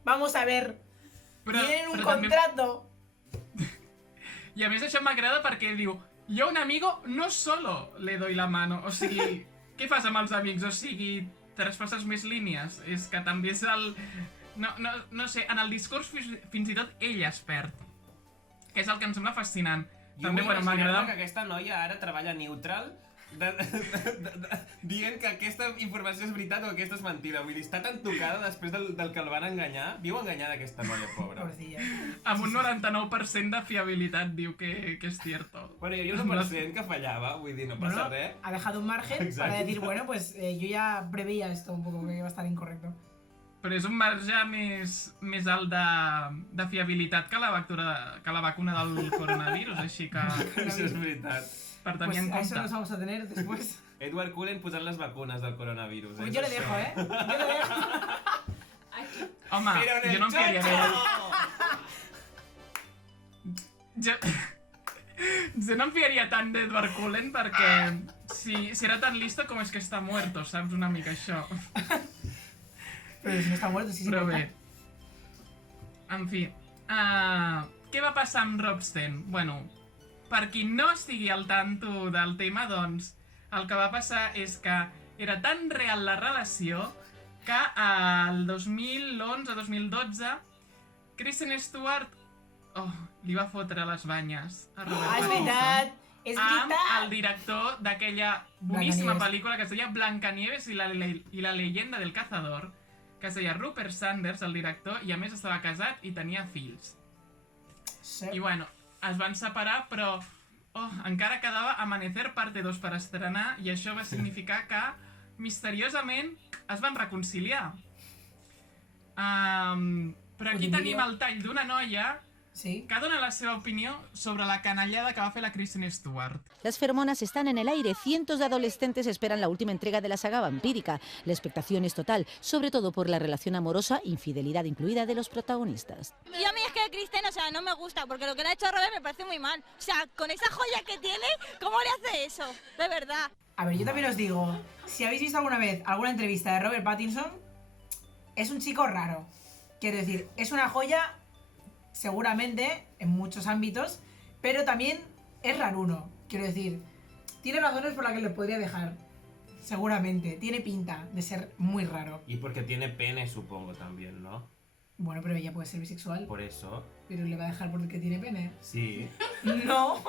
Vamos a ver. Tienen un contrato. I a més això m'agrada perquè diu, jo a un amigo no solo le doy la mano, o sigui, què fas amb els amics? O sigui, traspasses més línies. És que també és el... No sé, en el discurs fins i tot ella es perd. que és el que em sembla fascinant. Jo També, vull bueno, imaginar-me m'agrada... que aquesta noia ara treballa neutral dient que aquesta informació és veritat o que aquesta és mentida. Vull dir, està tan tocada després del que el van enganyar. Viu enganyada aquesta noia, pobra. Amb un 99% de fiabilitat diu que és cierto. Bueno, hi havia un 1% que fallava, vull dir, no passa res. Ha dejado un margen Exacto. para decir, bueno, pues yo ya preveía esto un poco, que iba a estar incorrecto. Però és un marge més alt de fiabilitat que la vacuna del coronavirus, així que... Això és veritat. Per tenir en compte. Eso nos vamos a tener después. Edward Cullen posant les vacunes del coronavirus. Pues yo le dejo, ¿eh? Yo le dejo. Home, jo no em fiaria Jo no em fiaria tant d'Edward Cullen perquè si era tan listo com és que està muerto, saps? Una mica això. Però si no està muerto, sí. Però bé. En fi. Què va passar amb Rob Sten? Bueno, per qui no estigui al tanto del tema, doncs, el que va passar és que era tan real la relació que al 2011-2012 Kristen Stewart li va fotre les banyes a Robert És Pattinson. veritat! És veritat! Amb el director d'aquella boníssima pel·lícula que es deia Blancanieves i la leyenda del cazador, que es deia Rupert Sanders, el director, i a més estava casat i tenia fills. Sí. I bueno, es van separar, però encara quedava Amanecer parte 2 per estrenar i això va significar que misteriosament es van reconciliar. Però aquí tenim el tall d'una noia que dona la seva opinió sobre la canallada que va fer la Kristen Stewart. Las feromonas están en el aire. Cientos de adolescentes esperan la última entrega de la saga vampírica. La expectación es total, sobre todo por la relación amorosa, infidelidad incluida, de los protagonistas. Y a mí es que Kristen, o sea, no me gusta, porque lo que le ha hecho a Robert me parece muy mal. O sea, con esa joya que tiene, ¿cómo le hace eso? De verdad. A ver, yo también os digo, si habéis visto alguna vez alguna entrevista de Robert Pattinson, es un chico raro. Quiero decir, es una joya, seguramente, en muchos ámbitos, pero también es raruno. Quiero decir, tiene razones por las que le podría dejar. Seguramente. Tiene pinta de ser muy raro. Y porque tiene pene, supongo, también, ¿no? Bueno, pero ella puede ser bisexual. Por eso. Pero le va a dejar porque tiene pene. Sí. No.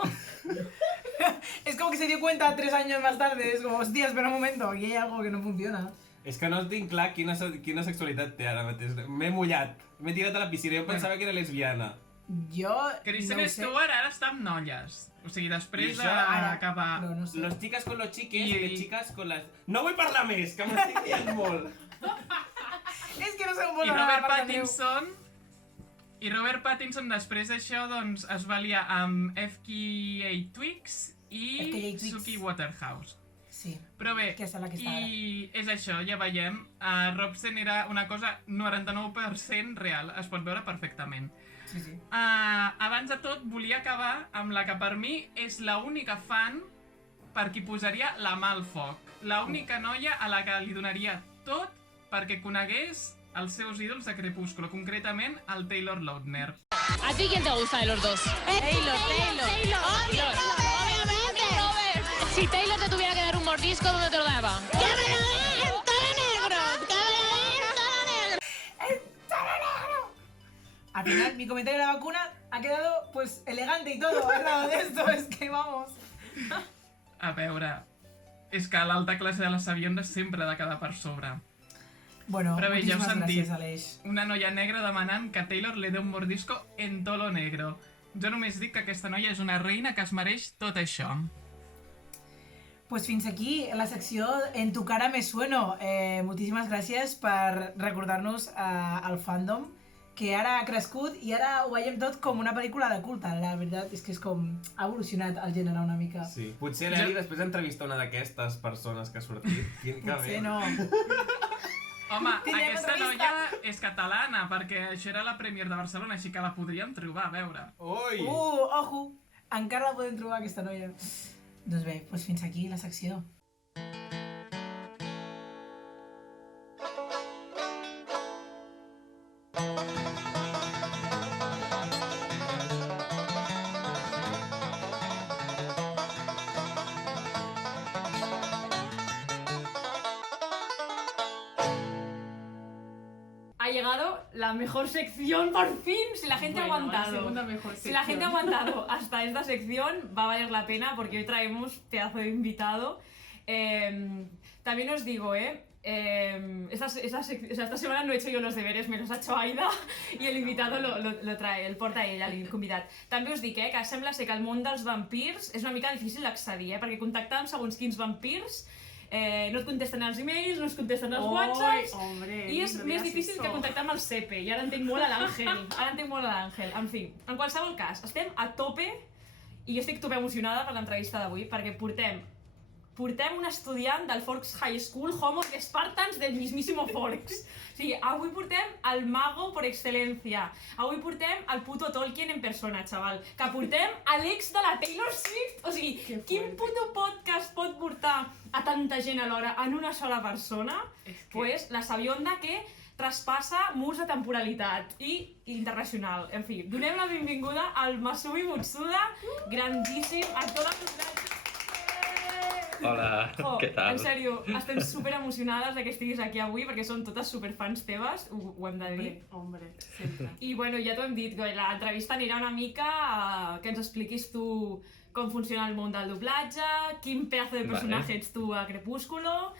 Es como que se dio cuenta 3 años más tarde. Es como, hostia, espera un momento, aquí hay algo que no funciona. És que no tinc clar quina sexualitat té ara mateix. M'he mullat. M'he tirat a la piscina. Jo pensava que era lesbiana. Jo Kristen no ho sé. Stewart ara està amb noies. O sigui, després I això, d'acabar... No sé. Los chicas con los chiques y les chicas con las... No vull parlar més, que m'estic dient molt. És que no sé com I Robert Pattinson... I Robert Pattinson, després d'això, doncs, es va liar amb FKA Twigs i Suki Waterhouse. Sí, però bé, que és la que està ara. i és això, ja veiem, Robson era una cosa 99% real, es pot veure perfectament. Sí, sí. Abans de tot, volia acabar amb la que per mi és l'única fan per qui posaria la mà al foc. L'única noia a la que li donaria tot perquè conegués els seus ídols de Crepúsculo, concretament el Taylor Lautner. ¿A ti quién te gusta de los dos? Taylor. Obviamente. Si Taylor te tuviera que dar un mordisco, ¿dónde te lo daba? ¡Que me lo den en tono negro! ¡Que me lo den en tono negro! ¡En tono negro! Al final, mi comentario de la vacuna ha quedado, pues, elegante y todo al lado de esto. Es que vamos. A veure, és que l'alta classe de les sabiondes sempre ha de quedar per sobre. Bueno, però bé, ja heu moltíssimes sentit, gràcies, Aleix. una noia negra demanant que Taylor li dé un mordisco en tolo negro. Jo només dic que aquesta noia és una reina que es mereix tot això. Pues fins aquí la secció En tu cara me sueno. Moltíssimes gràcies per recordar-nos el fandom, que ara ha crescut i ara ho veiem tot com una pel·lícula de culte. La veritat és que és com ha evolucionat el gènere una mica. Sí. Potser l'Eli després d'entrevistar una d'aquestes persones que ha sortit. Potser no. Home, Tindrem aquesta entrevista. noia és catalana, perquè això era la Premier de Barcelona, així que la podríem trobar, a veure. Ui! Ojo! Encara la podem trobar, aquesta noia. Doncs bé, doncs fins aquí la secció. llegado la mejor sección, por fin, si la gente ha aguantado. La segunda mejor sección. Si la gente ha aguantado hasta esta sección, va a valer la pena porque hoy traemos pedazo de invitado. También os digo, esta semana no he hecho yo los deberes, me los ha hecho Aida i l'invitado lo trae, el porta ella, l'inconvidat. També us dic que sembla ser que el món dels vampirs és una mica difícil d'accedir, perquè contactar amb segons quins vampirs no et contesten els e-mails, no es contesten els whatsapps i és més difícil que contactar amb el CEPE i ara entenc molt a l'Àngel. En fi, en qualsevol cas, estem a tope i jo estic tope emocionada per l'entrevista d'avui perquè portem un estudiant del Forks High School, Homos de Spartans del mismísimo Forks. O sigui, avui portem el mago por excelencia. Avui portem el puto Tolkien en persona, xaval. Que portem l'ex de la Taylor Swift. O sigui, quin puto podcast pot portar a tanta gent alhora en una sola persona? Pues la sabionda que traspassa murs de temporalitat i internacional. En fi, donem la benvinguda al Masumi Mutsuda, grandíssim actor de doblatge. Hola, què tal? En sèrio, estem super emocionades que estiguis aquí avui perquè som totes superfans teves, ho hem de dir. Hombre, sempre. I bueno, ja t'ho hem dit, l'entrevista anirà una mica que ens expliquis tu com funciona el món del doblatge, quin pedazo de personatge ets tu a Crepúsculo,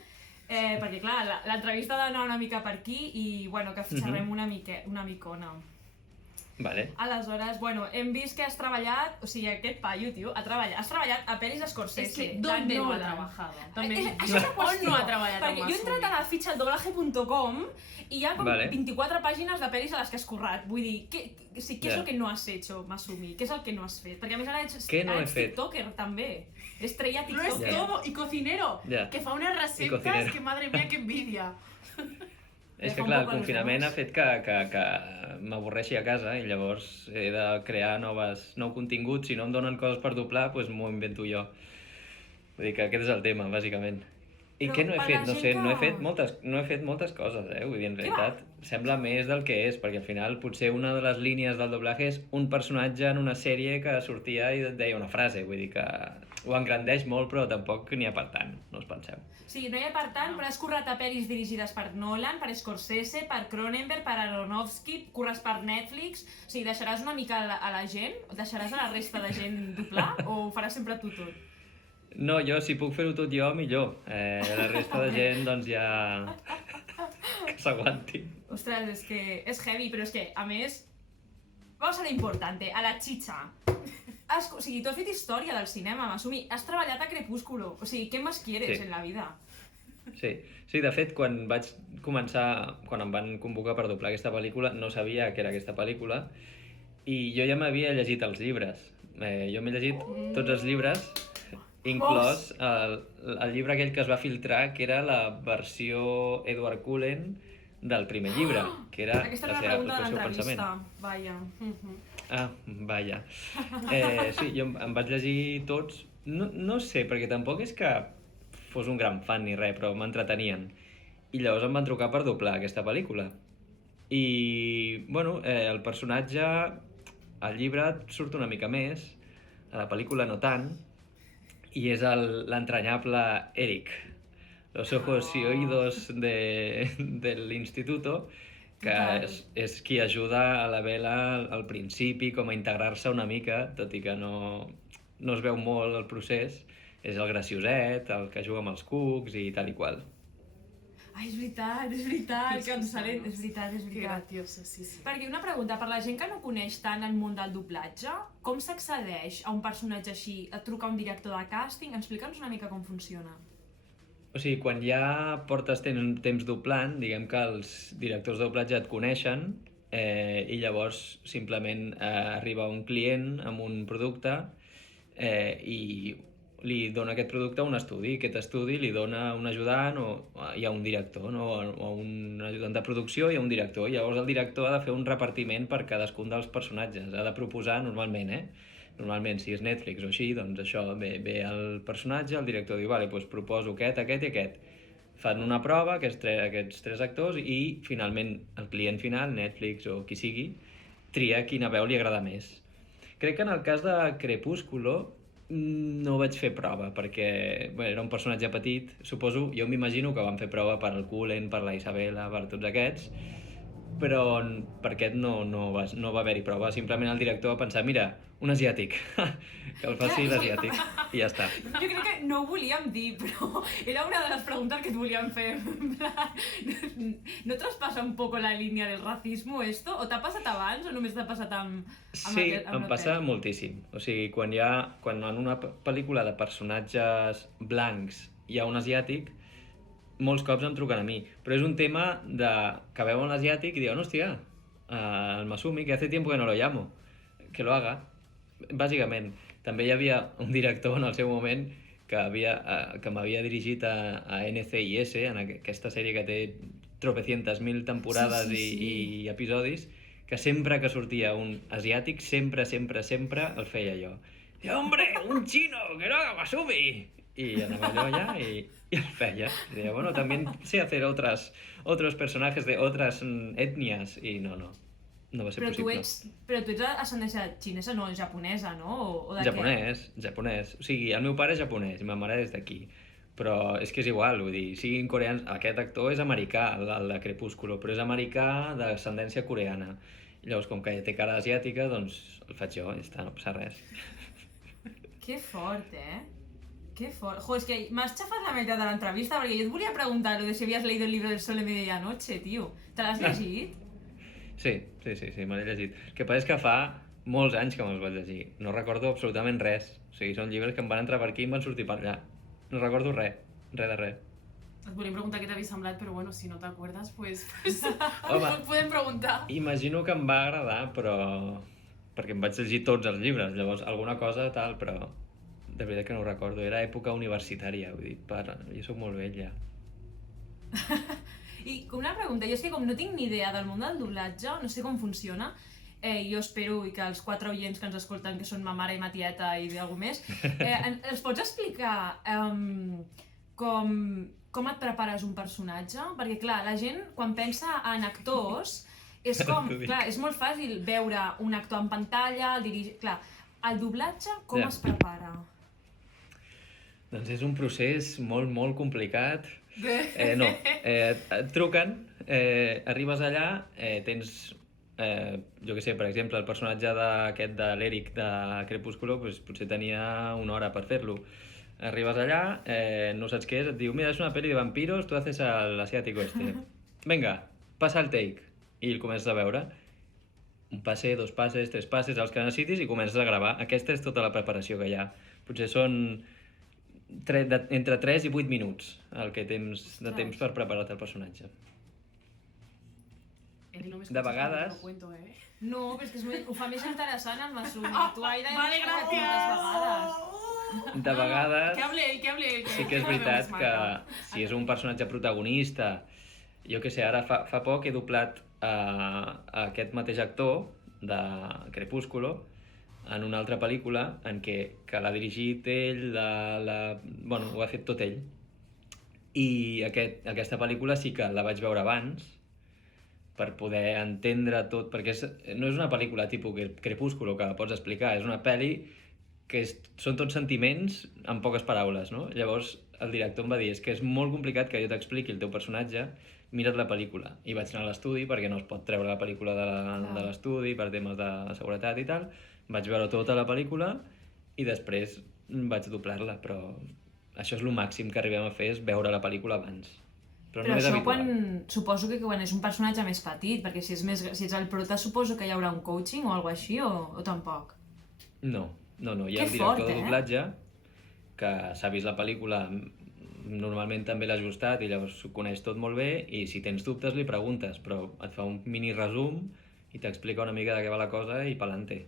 perquè clar, l'entrevista ha d'anar una mica per aquí i bueno, que xerrem una micona. Vale. Aleshores, bueno, hem vist que has treballat, o sigui, aquest paio, tio, has treballat a pel·lis d'Scorsese. Es que, ¿dónde no ha trabajado? Això és la qüestió, no ha treballat perquè jo he entrat a la fitxa doblaje.com i hi ha com Vale. 24 pàgines de pel·lis a les que has currat. Vull dir, què és el que no has hecho, Masumi? Què és el que no has fet? Perquè a més ara ets tiktoker, també. Estrella Lo es tiktoker. todo, y cocinero, que fa unes receptes que, madre mía, que envidia. És que clar, el confinament ha fet que m'avorreixi a casa i llavors he de crear nou contingut. Si no em donen coses per doblar, doncs m'ho invento jo. Vull dir que aquest és el tema, bàsicament. I què no he fet? No sé, no he fet moltes coses, Vull dir, en realitat, sembla més del que és, perquè al final potser una de les línies del doblatge és un personatge en una sèrie que sortia i et deia una frase. Vull dir que ho engrandeix molt, però tampoc n'hi ha per tant, no us penseu. Sí, no hi ha per tant, però has currat a pel·lis dirigides per Nolan, per Scorsese, per Cronenberg, per Aronofsky, curres per Netflix... O sigui, deixaràs una mica a la gent? Deixaràs a la resta de gent doblar? O ho faràs sempre tu tot? No, jo, si puc fer-ho tot jo, millor. La resta de gent, doncs ja... que s'aguanti. Ostres, és que és heavy, però és que, a més... Vamos a lo importante, a la chicha. O sigui, tu has fet història del cinema, Masumi. Has treballat a Crepúsculo. O sigui, què més quieres en la vida? Sí, de fet, quan em van convocar per doblar aquesta pel·lícula, no sabia que era aquesta pel·lícula i jo ja m'havia llegit els llibres. Jo m'he llegit tots els llibres, inclòs el llibre aquell que es va filtrar, que era la versió Edward Cullen del primer llibre, que era Aquesta era la pregunta de l'entrevista. Vaja. Ah, vaja. Sí, jo em vaig llegir tots. No sé, perquè tampoc és que fos un gran fan ni res, però m'entretenien. I llavors em van trucar per doblar aquesta pel·lícula. I, bueno, el personatge, al llibre surt una mica més, a la pel·lícula no tant, i és l'entranyable Eric, los ojos y oídos del instituto, que és qui ajuda a la Bella al principi com a integrar-se una mica, tot i que no es veu molt el procés. És el gracioset, el que juga amb els cucs i tal i qual. Ai, és veritat, que ens salen, és veritat. Que gracioso, sí. Perquè una pregunta, per la gent que no coneix tant el món del doblatge, com s'accedeix a un personatge així? Et truca un director de càsting? Explica'ns una mica com funciona. O sigui, quan ja portes temps doblant, diguem que els directors de doblatge et coneixen i llavors simplement arriba un client amb un producte i li dona aquest producte a un estudi. Aquest estudi li dona un ajudant o hi ha un director, o un ajudant de producció i hi ha un director. Llavors el director ha de fer un repartiment per cadascun dels personatges. Ha de proposar normalment, Normalment, si és Netflix o així, doncs això, ve el personatge, el director diu, vale, doncs proposo aquest i aquest. Fan una prova, aquests tres actors, i finalment el client final, Netflix o qui sigui, tria quina veu li agrada més. Crec que en el cas de Crepúsculo no vaig fer prova, perquè era un personatge petit. Suposo, jo m'imagino que van fer prova per al Cullen, per la Isabela, per tots aquests, però per aquest no va haver-hi prova. Simplement el director va pensar, mira, un asiàtic, que el faci l'asiàtic, i ja està. Jo crec que no ho volíem dir, però era una de les preguntes que et volíem fer. ¿No traspassa un poco la línia del racismo esto? O t'ha passat abans o només t'ha passat amb Sí, em passa moltíssim. O sigui, quan en una pel·lícula de personatges blancs hi ha un asiàtic, molts cops em truquen a mi. Però és un tema que veuen l'asiàtic i diuen, hòstia, el Masumi, que hace tiempo que no lo llamo, que lo haga. Bàsicament, també hi havia un director en el seu moment que m'havia dirigit a NCIS, en aquesta sèrie que té tropecientes mil temporades i episodis, que sempre que sortia un asiàtic, sempre el feia jo. Diu, hombre, un chino, que no haga Masumi! Y anava allò allà i el feia. I deia, bueno, también sé hacer otros personajes de otras etnias. I no va ser possible. Però tu ets ascendència xinesa, no, japonesa, no? O de Japonès. O sigui, el meu pare és japonès i ma mare és d'aquí. Però és que és igual, vull dir, siguin coreans... Aquest actor és americà, el de Crepúsculo, però és americà d'ascendència coreana. I llavors, com que té cara asiàtica, doncs el faig jo, ja està, no passa res. Que fort, Que fort. Jo, és que m'has xafat la meitat de l'entrevista perquè jo et volia preguntar lo de si havies leído el libro del sol de medianoche, tio. Te l'has llegit? Sí, me l'he llegit. El que passa és que fa molts anys que me'ls vaig llegir. No recordo absolutament res. O sigui, són llibres que em van entrar per aquí i em van sortir per allà. No recordo res de res. Et volíem preguntar què t'havia semblat, però bueno, si no t'acuerdes, pues Home, podem preguntar. Imagino que em va agradar, però... perquè em vaig llegir tots els llibres, llavors alguna cosa tal, però de veritat que no ho recordo. Era època universitària, vull dir, jo soc molt vell ja. I una pregunta, jo és que com no tinc ni idea del món del doblatge, no sé com funciona, jo espero que els 4 oients que ens escolten, que són ma mare i ma tieta i algú més, els pots explicar com et prepares un personatge? Perquè clar, la gent quan pensa en actors és com, clar, és molt fàcil veure un actor en pantalla, clar, el doblatge com es prepara? Doncs és un procés molt complicat. No, et truquen, arribes allà, tens, jo què sé, per exemple, el personatge aquest de l'Eric de Crepúsculo, potser tenia 1 hora per fer-lo. Arribes allà, no saps què és, et diu, mira, és una pel·li de vampiros, tu haces l'asiàtico este. Venga, passa el take. I el comences a veure. Un passe, 2 passes, 3 passes, els que necessitis, i comences a gravar. Aquesta és tota la preparació que hi ha. Potser són entre 3 i 8 minuts el que tens de temps per preparar-te el personatge. De vegades... No, però és que ho fa més interessant el Masumi. Tu, Aida, vale, gràcies! De vegades... Que hable ell. Sí que és veritat que si és un personatge protagonista, jo què sé, ara fa poc he doblat aquest mateix actor de Crepúsculo en una altra pel·lícula en què l'ha dirigit ell, bueno, ho ha fet tot ell. I aquesta pel·lícula sí que la vaig veure abans per poder entendre tot, perquè no és una pel·lícula tipus Crepúsculo que pots explicar, és una pel·li que són tots sentiments en poques paraules, no? Llavors el director em va dir, és que és molt complicat que jo t'expliqui el teu personatge, mira't la pel·lícula. I vaig anar a l'estudi, perquè no es pot treure la pel·lícula de l'estudi per temes de seguretat i tal. Vaig veure tota la pel·lícula i després vaig doblar-la, però això és el màxim que arribem a fer, és veure la pel·lícula abans. Però no és habitual. Suposo que quan és un personatge més petit, perquè si ets el prota suposo que hi haurà un coaching o alguna així, o tampoc? No. Hi ha el director de doblatge que s'ha vist la pel·lícula, normalment també l'ha ajustat i llavors ho coneix tot molt bé, i si tens dubtes li preguntes, però et fa un mini resum i t'explica una mica de què va la cosa i pa'lante.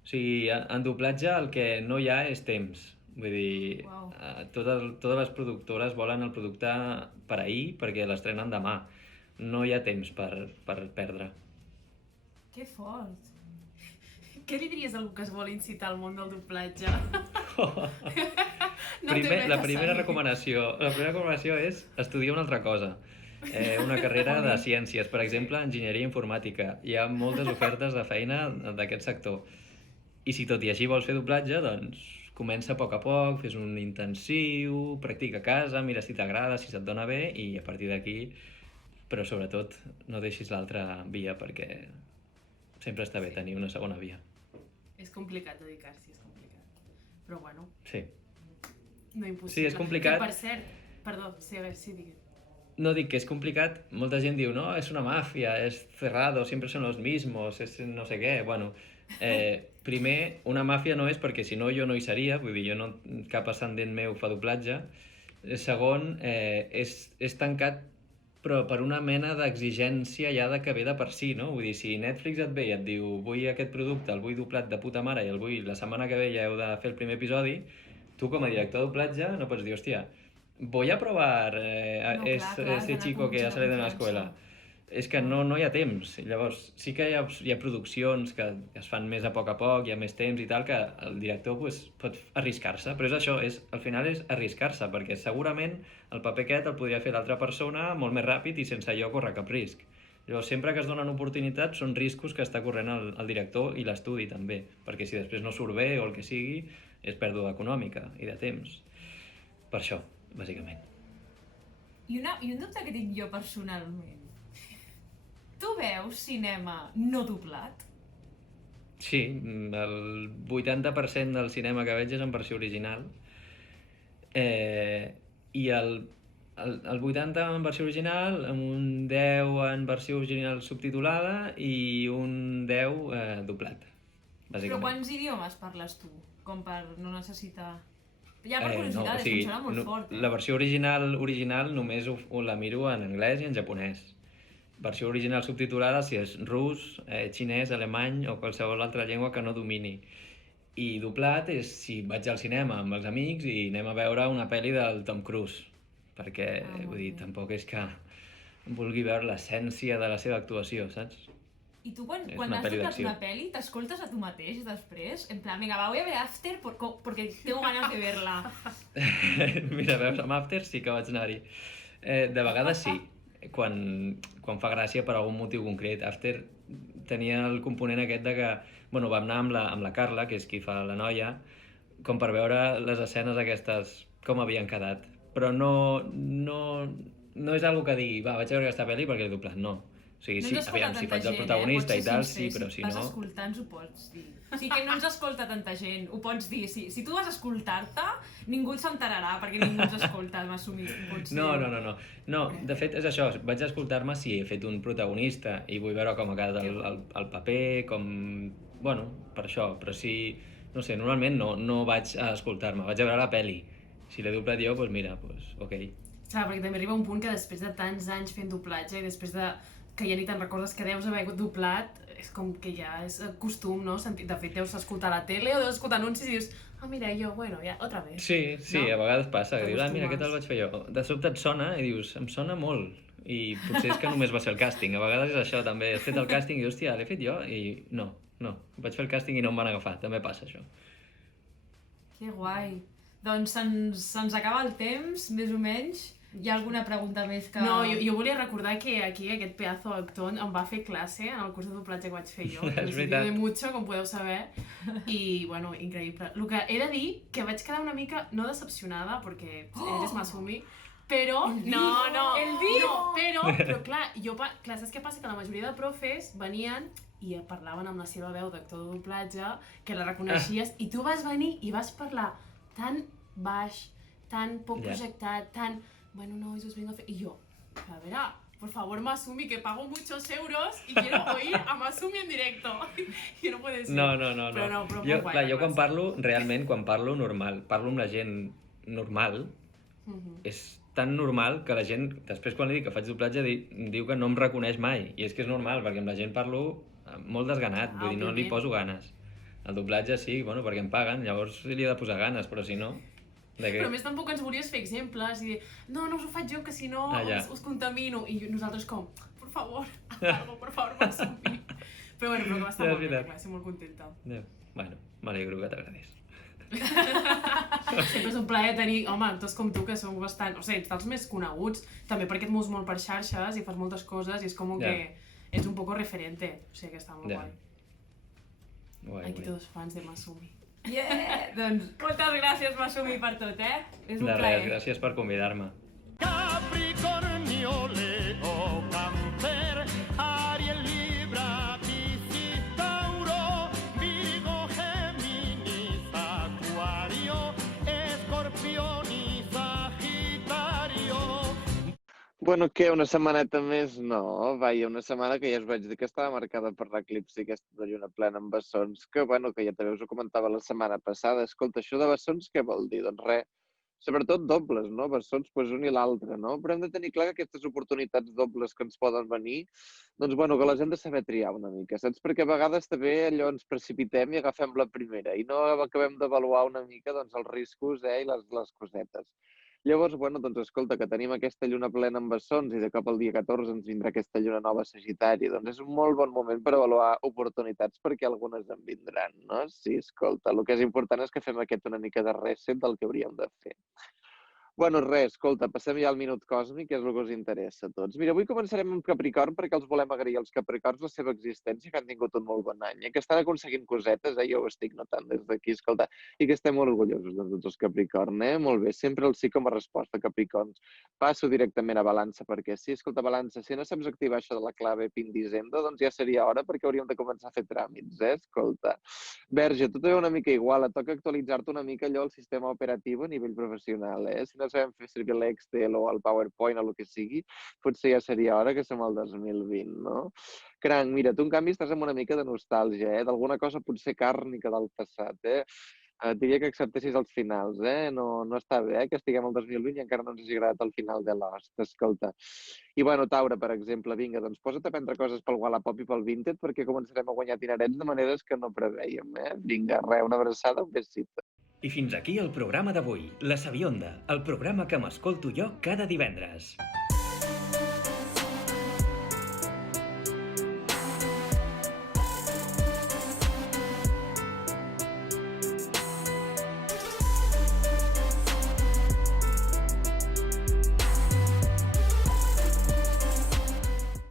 O sigui, en doblatge el que no hi ha és temps. Vull dir, totes les productores volen el producte per ahir perquè l'estrenen demà. No hi ha temps per perdre. Que fort! Què li diries a algú que es vol incitar al món del doblatge? La primera recomanació és estudiar una altra cosa. Una carrera de ciències, per exemple, enginyeria informàtica. Hi ha moltes ofertes de feina d'aquest sector. I si tot i així vols fer doblatge, doncs comença a poc, fes un intensiu, practica a casa, mira si t'agrada, si se't dona bé, i a partir d'aquí però sobretot no deixis l'altra via perquè sempre està bé tenir una segona via. És complicat dedicar-s'hi, és complicat. Però bueno, Sí. no impossible. Sí, és complicat. Que per cert, perdó, sí, a veure, sí, digues. No dic que és complicat, molta gent diu, no, és una màfia, és cerrado, siempre son los mismos, és no sé què, bueno... primer, una màfia no és perquè si no jo no hi seria, vull dir, jo no, cap ascendent meu fa doblatge. Segon, és tancat però per una mena d'exigència ja de que ve de per si, no? Vull dir, si Netflix et ve i et diu vull aquest producte, el vull doblat de puta mare i el vull la setmana que ve ja heu de fer el primer episodi, tu com a director de doblatge no pots dir, hòstia, voy a probar ese chico que ha salido de la escuela. És que no hi ha temps. Llavors, sí que hi ha produccions que es fan més a poc, hi ha més temps i tal, que el director pot arriscar-se. Però és això, al final és arriscar-se, perquè segurament el paper aquest el podria fer l'altra persona molt més ràpid i sense jo córrer cap risc. Llavors, sempre que es donen oportunitats, són riscos que està corrent el director i l'estudi també, perquè si després no surt bé o el que sigui, és pèrdua econòmica i de temps. Per això, bàsicament. I un dubte que tinc jo personalment. Tu veus cinema no doblat? Sí, el 80% del cinema que veig és en versió original. I el 80% en versió original, un 10 en versió original subtitulada i un 10 doblat, bàsicament. Però quants idiomes parles tu? Com per no necessitar... Ja per curiositat, funciona molt fort. La versió original només la miro en anglès i en japonès. Versió original subtitulada si és rus, xinès, alemany o qualsevol altra llengua que no domini. I doblat és si vaig al cinema amb els amics i anem a veure una pel·li del Tom Cruise. Perquè, vull dir, tampoc és que vulgui veure l'essència de la seva actuació, saps? I tu quan has doblat una pel·li, t'escoltes a tu mateix després? En plan, vinga, va, voy a ver After porque tengo ganas de verla. Mira, veus, amb After sí que vaig anar-hi. De vegades sí. Quan fa gràcia per algun motiu concret. After tenia el component aquest de que, bueno, vam anar amb la Carla, que és qui fa la noia, com per veure les escenes aquestes, com havien quedat. Però no és algo que digui, va, vaig a veure aquesta pel·li perquè l'he doblat, no. O sigui, sí, aviam, si faig el protagonista i tal, sí, però si no... Si vas escoltant, ho pots dir. O sigui que no ens escolta tanta gent, ho pots dir. Si tu vas escoltar-te, ningú s'enterarà, perquè ningú ens escolta, m'assumir. No, de fet és això, vaig escoltar-me si he fet un protagonista i vull veure com ha quedat el paper, com... Bueno, per això, però si... No sé, normalment no vaig a escoltar-me, vaig a veure la peli. Si l'he doblat jo, doncs mira, ok. Clar, perquè també arriba un punt que després de tants anys fent doblatge i després que ja ni te'n recordes que deus haver doblat, és com que ja és costum, no? De fet, deus escoltar la tele o deus escoltar anuncis i dius, mira, jo, bueno, ja, otra vez. Sí, a vegades passa, que dius, mira, què tal vaig fer jo? De sobte et sona i dius, em sona molt, i potser és que només va ser el càsting. A vegades és això, també, has fet el càsting i dius, hòstia, l'he fet jo? I no, vaig fer el càsting i no em van agafar, també passa això. Que guai. Doncs se'ns acaba el temps, més o menys. Hi ha alguna pregunta més que... No, jo volia recordar que aquí aquest pedazo d'actor em va fer classe en el curs de doblatge que vaig fer jo. És veritat. De mucho, com podeu saber. I, bueno, increïble. El que he de dir, que vaig quedar una mica, no decepcionada, perquè eres Masumi, però... Però clar, saps què passa? Que la majoria de profes venien i parlaven amb la seva veu d'actor de doblatge, que la reconeixies, i tu vas venir i vas parlar tan baix, tan poc projectat, tan... Bueno, no, eso es vengo a hacer... Y yo, a ver, por favor, Masumi, que pago muchos euros y quiero oír a Masumi en directo. I no puede ser. No. Però jo quan parlo, realment, quan parlo normal, parlo amb la gent normal, és tan normal que la gent, després quan li dic que faig doblatge, diu que no em reconeix mai. I és que és normal, perquè amb la gent parlo molt desganat, vull dir, no li poso ganes. El doblatge sí, bueno, perquè em paguen, llavors li he de posar ganes, però si no... Però a més tampoc ens volies fer exemples i dir, no us ho faig jo, que si no us contamino. I nosaltres com, por favor, Masumi. Però bueno, que va estar molt bé, clar, estic molt contenta. Bueno, m'alegro que t'agradés. Sempre és un plaer tenir, home, tots com tu, que som bastant, o sigui, ets dels més coneguts, també perquè et mous molt per xarxes i fas moltes coses i és com que ets un poco referente, o sigui que està molt guai. Aquí tots fans de Masumi. Doncs moltes gràcies, Masumi, per tot, És un plaer. De res, gràcies per convidar-me. Capricornio, Leo, Bueno, què, una setmaneta més? No, vaja, una setmana que ja us vaig dir que estava marcada per l'eclipsi aquesta de lluna plena amb bessons, que bueno, que ja també us ho comentava la setmana passada. Escolta, això de bessons què vol dir? Doncs res, sobretot dobles, no? Bessons, doncs un i l'altre, no? Però hem de tenir clar que aquestes oportunitats dobles que ens poden venir, doncs bueno, que les hem de saber triar una mica, saps? Perquè a vegades també allò ens precipitem i agafem la primera i no acabem d'avaluar una mica doncs, els riscos i les cosetes. Llavors, bueno, doncs escolta, que tenim aquesta lluna plena amb bessons i de cop el dia 14 ens vindrà aquesta lluna nova a Sagitari, doncs és un molt bon moment per avaluar oportunitats perquè algunes en vindran, no? Sí, escolta, el que és important és que fem una mica de reset del que hauríem de fer. Bueno, res, escolta, passem ja al minut còsmic, que és el que us interessa a tots. Mira, avui començarem amb Capricorn perquè els volem agrair als Capricorns la seva existència, que han tingut un molt bon any, que estan aconseguint cosetes, jo ho estic notant des d'aquí, escolta, i que estem molt orgullosos de tots els Capricorn, Molt bé, sempre el sí com a resposta, Capricorns. Passo directament a Balança, perquè sí, escolta, Balança, si no saps activar això de la clave PIN d'Hisenda, doncs ja seria hora perquè hauríem de començar a fer tràmits, Escolta. Verge, tot una mica igual, et toca actualitzar-te una mica allò el sistema operatiu a nivell professional, Si no sabem fer servir l'Excel o el PowerPoint o el que sigui, potser ja seria hora que som al 2020, no? Cranc, mira, tu en canvi estàs amb una mica de nostàlgia, d'alguna cosa potser càrnica del passat, Et diria que acceptessis els finals, No està bé, que estiguem al 2020 i encara no ens hagi agradat el final de Lost, escolta. I bueno, Taure, per exemple, vinga, doncs posa't a prendre coses pel Wallapop i pel Vinted perquè començarem a guanyar dinerets de maneres que no preveiem, Vinga, res, una abraçada, un besito. I fins aquí el programa d'avui, La Sabionda, el programa que m'escolto jo cada divendres.